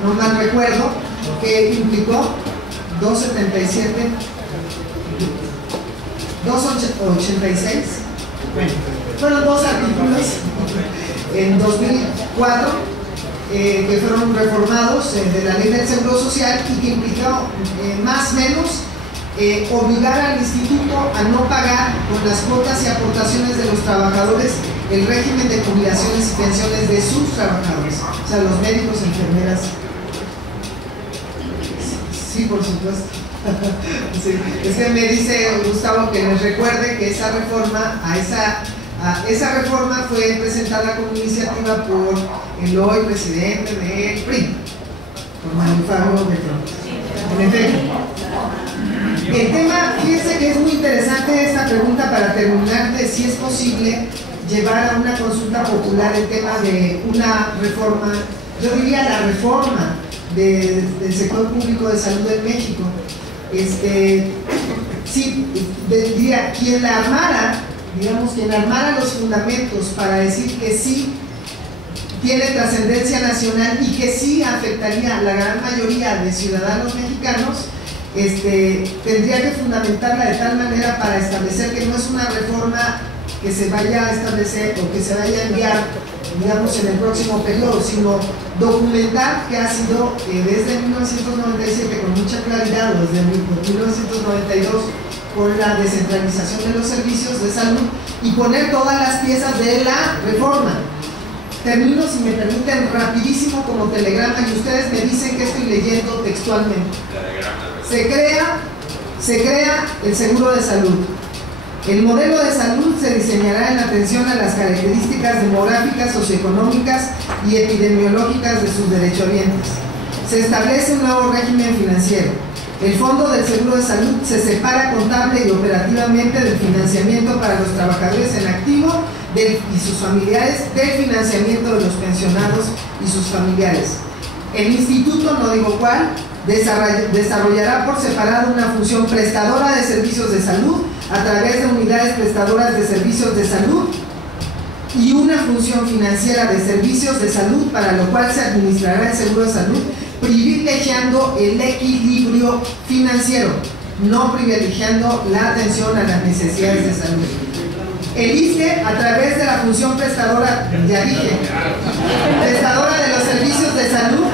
no mal recuerdo, que implicó 277, 286, bueno, fueron 2 artículos en 2004 que fueron reformados de la Ley del Seguro Social y que implicó más o menos obligar al instituto a no pagar con las cuotas y aportaciones de los trabajadores el régimen de jubilaciones y pensiones de sus trabajadores, o sea, los médicos, enfermeras. Sí, por supuesto. Sí. Es que me dice Gustavo que les recuerde que esa reforma fue presentada como iniciativa por el hoy presidente del PRI, por Manuel Fabio Beltrán. En efecto, el tema, fíjense que es muy interesante esta pregunta para terminar de si es posible llevar a una consulta popular el tema de una reforma, yo diría la reforma del sector público de salud en México. Sí, diría, quien la armara, digamos, quien armara los fundamentos para decir que sí tiene trascendencia nacional y que sí afectaría a la gran mayoría de ciudadanos mexicanos, tendría que fundamentarla de tal manera para establecer que no es una reforma que se vaya a establecer o que se vaya a enviar, digamos, en el próximo periodo, sino documentar que ha sido desde 1997 con mucha claridad, o desde 1992 con la descentralización de los servicios de salud, y poner todas las piezas de la reforma. Termino, si me permiten, rapidísimo como telegrama, y ustedes me dicen que estoy leyendo textualmente. Se crea el seguro de salud. El modelo de salud se diseñará en atención a las características demográficas, socioeconómicas y epidemiológicas de sus derechohabientes. Se establece un nuevo régimen financiero. El Fondo del Seguro de Salud se separa contable y operativamente del financiamiento para los trabajadores en activo y sus familiares del financiamiento de los pensionados y sus familiares. El instituto, no digo cuál, desarrollará por separado una función prestadora de servicios de salud a través de unidades prestadoras de servicios de salud y una función financiera de servicios de salud, para lo cual se administrará el seguro de salud privilegiando el equilibrio financiero, no privilegiando la atención a las necesidades de salud. El ISSSTE, a través de la función prestadora, ya dije, prestadora de los servicios de salud,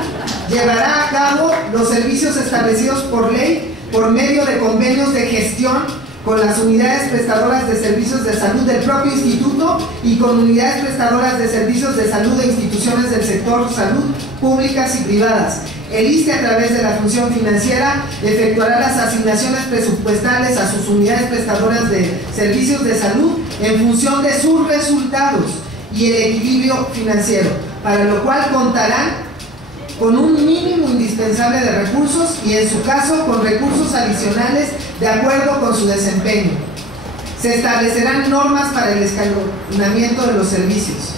llevará a cabo los servicios establecidos por ley por medio de convenios de gestión con las unidades prestadoras de servicios de salud del propio instituto y con unidades prestadoras de servicios de salud de instituciones del sector salud públicas y privadas. El ISSSTE, a través de la función financiera, efectuará las asignaciones presupuestales a sus unidades prestadoras de servicios de salud en función de sus resultados y el equilibrio financiero, para lo cual contarán con un mínimo indispensable de recursos y, en su caso, con recursos adicionales de acuerdo con su desempeño. Se establecerán normas para el escalonamiento de los servicios.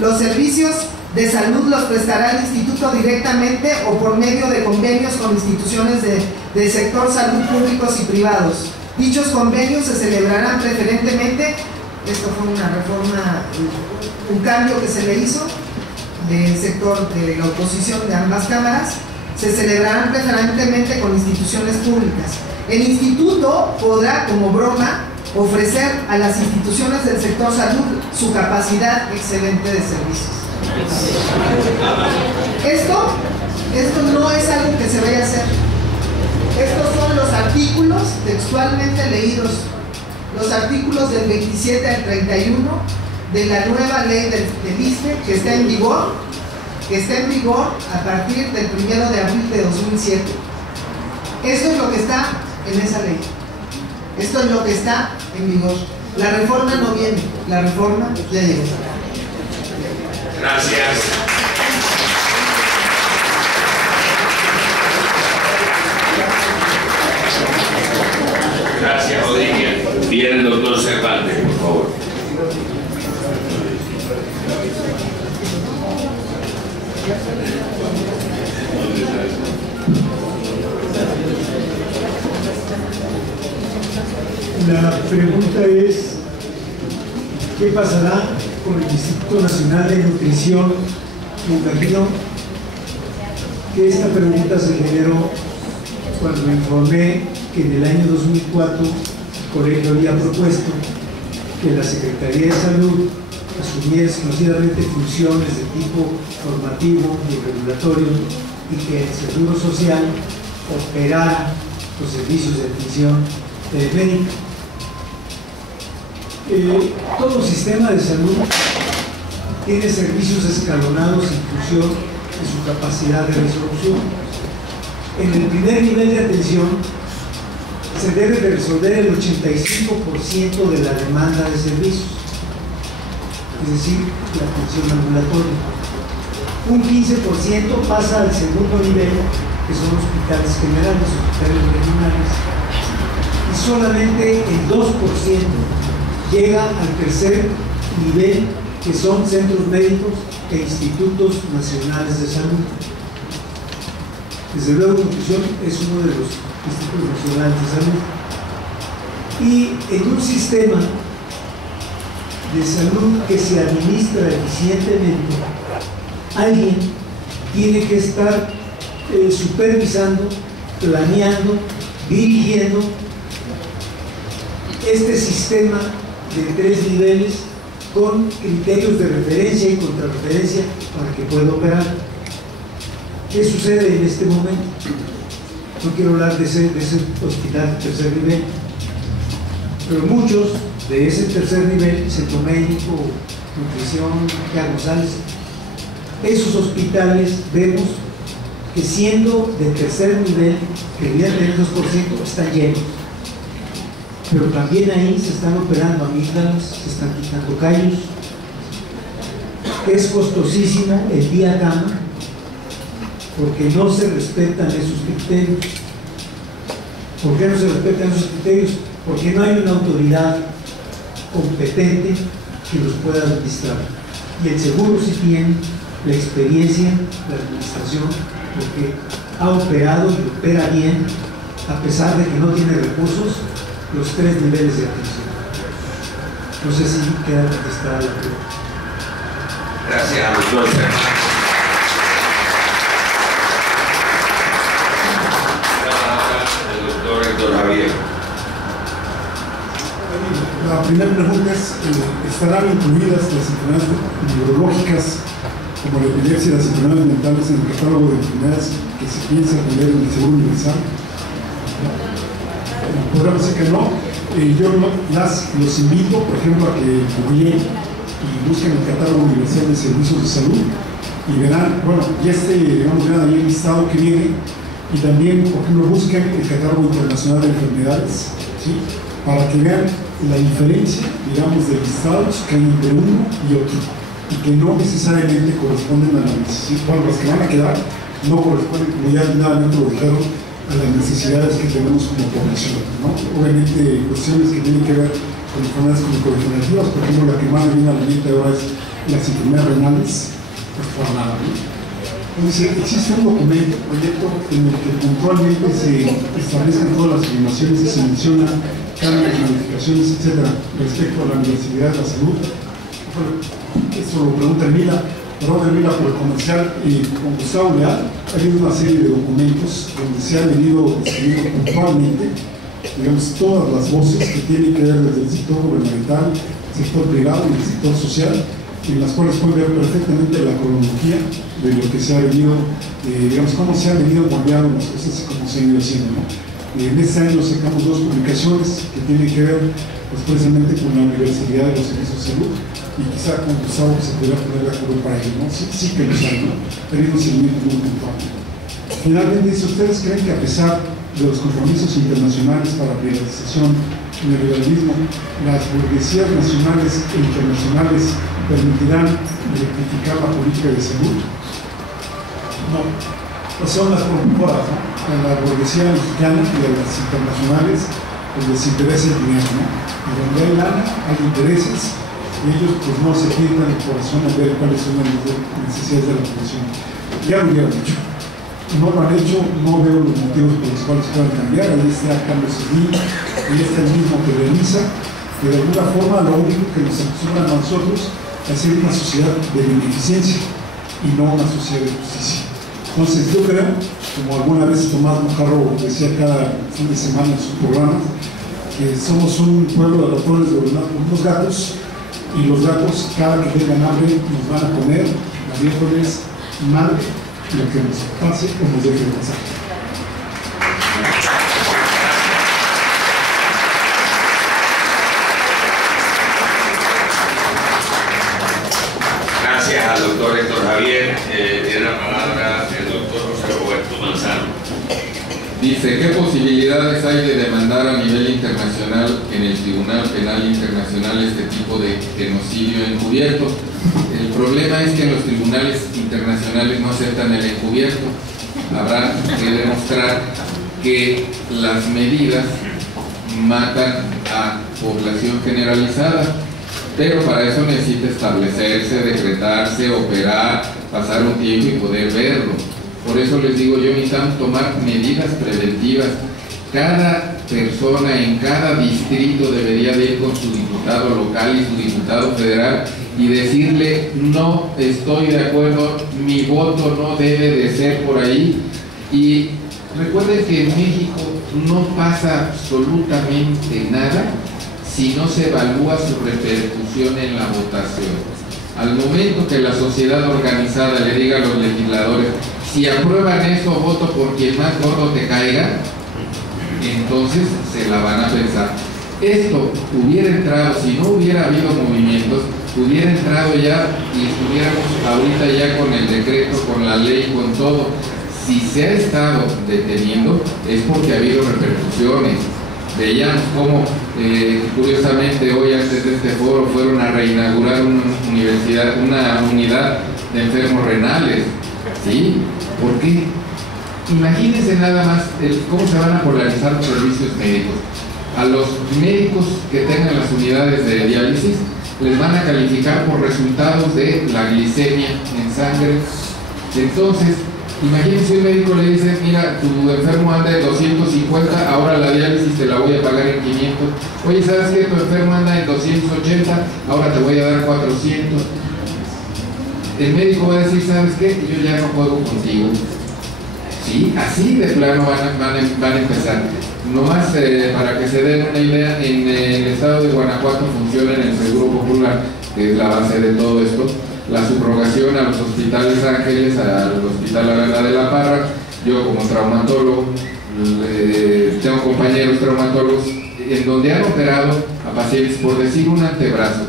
Los servicios de salud los prestará el instituto directamente o por medio de convenios con instituciones del sector salud públicos y privados. Dichos convenios se celebrarán preferentemente, esto fue una reforma, un cambio que se le hizo del sector de la oposición de ambas cámaras, se celebrarán preferentemente con instituciones públicas. El instituto podrá, como broma, ofrecer a las instituciones del sector salud su capacidad excelente de servicios. Esto no es algo que se vaya a hacer. Estos son los artículos textualmente leídos, los artículos del 27 al 31 de la nueva ley del ISSSTE que está en vigor a partir del 1 de abril de 2007. Esto es lo que está en esa ley. Esto es lo que está en vigor. La reforma no viene, la reforma ya llegó. Gracias. Gracias, Rodríguez. Viene el doctor Cervantes, por favor. La pregunta es, ¿qué pasará con el Instituto Nacional de Nutrición? Me imagino que esta pregunta se generó cuando me informé que en el año 2004 el colegio había propuesto que la Secretaría de Salud asumiera exclusivamente funciones de tipo formativo y regulatorio y que el Seguro Social operara los servicios de atención médica. Todo sistema de salud tiene servicios escalonados en función de su capacidad de resolución. En el primer nivel de atención se debe de resolver el 85% de la demanda de servicios, es decir, la atención ambulatoria. Un 15% pasa al segundo nivel, que son hospitales generales, hospitales regionales, y solamente el 2% llega al tercer nivel, que son centros médicos e institutos nacionales de salud. Desde luego, nutrición es uno de los institutos nacionales de salud. Y en un sistema de salud que se administra eficientemente, alguien tiene que estar supervisando, planeando, dirigiendo este sistema de 3 niveles con criterios de referencia y contrarreferencia para que pueda operar. ¿Qué sucede en este momento? No quiero hablar de ese hospital de tercer nivel, pero muchos de ese tercer nivel, centro médico, nutrición, González, esos hospitales vemos que siendo de tercer nivel, que deberían tener 2%, están llenos. Pero también ahí se están operando amígdalas, se están quitando callos. Es costosísimo el día cama porque no se respetan esos criterios. ¿Por qué no se respetan esos criterios? Porque no hay una autoridad competente que los pueda administrar. Y el seguro sí tiene la experiencia, la administración, porque ha operado y opera bien, a pesar de que no tiene recursos, los 3 niveles de atención. No sé si queda contestada la pregunta. Gracias, doctor. El doctor Héctor Javier. La primera pregunta es, ¿estarán incluidas las enfermedades neurológicas como la epilepsia y las enfermedades mentales en el catálogo de enfermedades que se piensa tener en el Seguro Universal? Podríamos decir que no. Yo los invito, por ejemplo, a que googleen y busquen el catálogo universal de servicios de salud y verán, bueno, ya verán ahí el listado que viene, y también, por ejemplo, busquen el catálogo internacional de enfermedades, ¿sí? Para que vean la diferencia, digamos, de listados que hay entre uno y otro, y que no necesariamente corresponden a la necesidad. Bueno, las que van a quedar no corresponden, como ya nuevamente lo dijeron, a las necesidades que tenemos como población, ¿no? Obviamente cuestiones que tienen que ver con enfermedades crónico-degenerativas, por ejemplo, la que más me viene a la mente ahora es las enfermedades renales, pues por nada, ¿no? Entonces, existe un documento, proyecto, en el que puntualmente se establecen todas las afirmaciones y se mencionan cambios, modificaciones, etcétera, respecto a la Universidad de la Salud. Bueno, eso lo pregunta Hermila, perdón, Hermila, por el comercial, con Gustavo Leal. Ha habido una serie de documentos donde se ha venido escribiendo puntualmente, digamos, todas las voces que tienen que ver desde el sector gubernamental, el sector privado y el sector social, en las cuales pueden ver perfectamente la cronología de lo que se ha venido, digamos, cómo se han venido cambiando las cosas y cómo se han ido haciendo, ¿no? En este año sacamos 2 publicaciones que tienen que ver pues, precisamente con la universalidad de los servicios de salud, y quizá con Gustavo se podría poner de acuerdo para ello, ¿no? Sí que los hay, ¿no? Pero hay un seguimiento muy puntual. Finalmente, si ustedes creen que a pesar de los compromisos internacionales para la privatización y el liberalismo, las burguesías nacionales e internacionales permitirán rectificar la política de salud, no, pues son las promotoras, ¿no? A la burguesía mexicana y a las internacionales pues les interesa el dinero, ¿no? Y donde hay lana, hay intereses, y ellos pues no se pintan el corazón a ver cuáles son las necesidades de la población. Ya lo hubieran dicho. No lo han hecho, no veo los motivos por los cuales puedan cambiar. Ahí está Carlos Slim, ahí está el mismo que realiza, que de alguna forma lo único que nos acostumbran a nosotros es ser una sociedad de beneficencia y no una sociedad de justicia. Entonces yo creo, como alguna vez Tomás Mojarro decía cada fin de semana en sus programas, que somos un pueblo de ratones gobernados por unos gatos, y los gatos cada que tengan hambre nos van a comer, haciéndoles mal lo que nos pase o nos deje de pasar. Gracias al doctor Héctor Javier. Tiene la palabra el doctor José Roberto Manzano. Dice, ¿qué posibilidades hay de demandar a nivel internacional en el Tribunal Penal Internacional este tipo de genocidio encubierto? El problema es que en los tribunales internacionales no aceptan el encubierto. Habrá que demostrar que las medidas matan a población generalizada, pero para eso necesita establecerse, decretarse, operar, pasar un tiempo y poder verlo. Por eso les digo yo, necesitamos tomar medidas preventivas. Cada persona en cada distrito debería de ir con su diputado local y su diputado federal y decirle, no estoy de acuerdo, mi voto no debe de ser por ahí. Y recuerden que en México no pasa absolutamente nada si no se evalúa su repercusión en la votación. Al momento que la sociedad organizada le diga a los legisladores, si aprueban esto, voto por quien más gordo te caiga, entonces se la van a pensar. Esto hubiera entrado, si no hubiera habido movimientos, hubiera entrado ya y estuviéramos ahorita ya con el decreto, con la ley, con todo. Si se ha estado deteniendo es porque ha habido repercusiones. Veíamos cómo, curiosamente, hoy antes de este foro fueron a reinaugurar una unidad de enfermos renales. ¿Sí? ¿Por qué? Imagínense nada más cómo se van a polarizar los servicios médicos. A los médicos que tengan las unidades de diálisis les van a calificar por resultados de la glicemia en sangre. Entonces, imagínense un médico le dice, mira, tu enfermo anda en 250, ahora la diálisis te la voy a pagar en 500. Oye, ¿sabes qué? Tu enfermo anda en 280, ahora te voy a dar 400. El médico va a decir, ¿sabes qué? Yo ya no juego contigo. Sí, así de plano van a empezar. Nomás para que se den una idea, en el estado de Guanajuato funciona en el Seguro Popular, que es la base de todo esto, la subrogación a los hospitales Ángeles, al Hospital Arana de la Parra. Yo como traumatólogo, tengo compañeros traumatólogos en donde han operado a pacientes, por decir un antebrazo,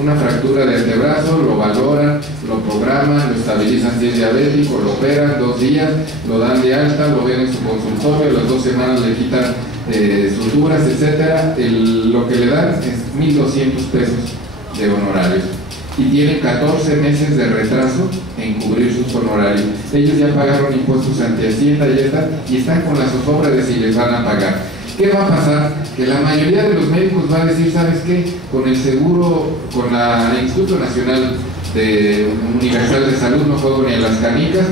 una fractura de antebrazo, lo valoran, lo programan, lo estabilizan si es diabético, lo operan 2 días, lo dan de alta, lo ven en su consultorio, las 2 semanas le quitan suturas, etcétera. Lo que le dan es 1,200 pesos de honorarios y tienen 14 meses de retraso en cubrir sus honorarios. Ellos ya pagaron impuestos ante Hacienda y están con la zozobra de si les van a pagar. ¿Qué va a pasar? Que la mayoría de los médicos va a decir, ¿sabes qué? Con el seguro, con el Instituto Nacional Universal de Salud no juego ni a las canicas,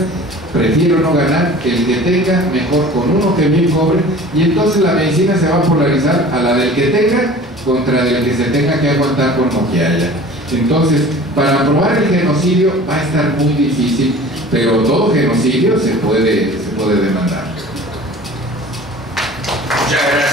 prefiero no ganar, que el que tenga, mejor con uno que bien cobre, y entonces la medicina se va a polarizar a la del que tenga contra el que se tenga que aguantar con lo que haya. Entonces, para aprobar el genocidio va a estar muy difícil, pero todo genocidio se puede demandar. Muchas gracias.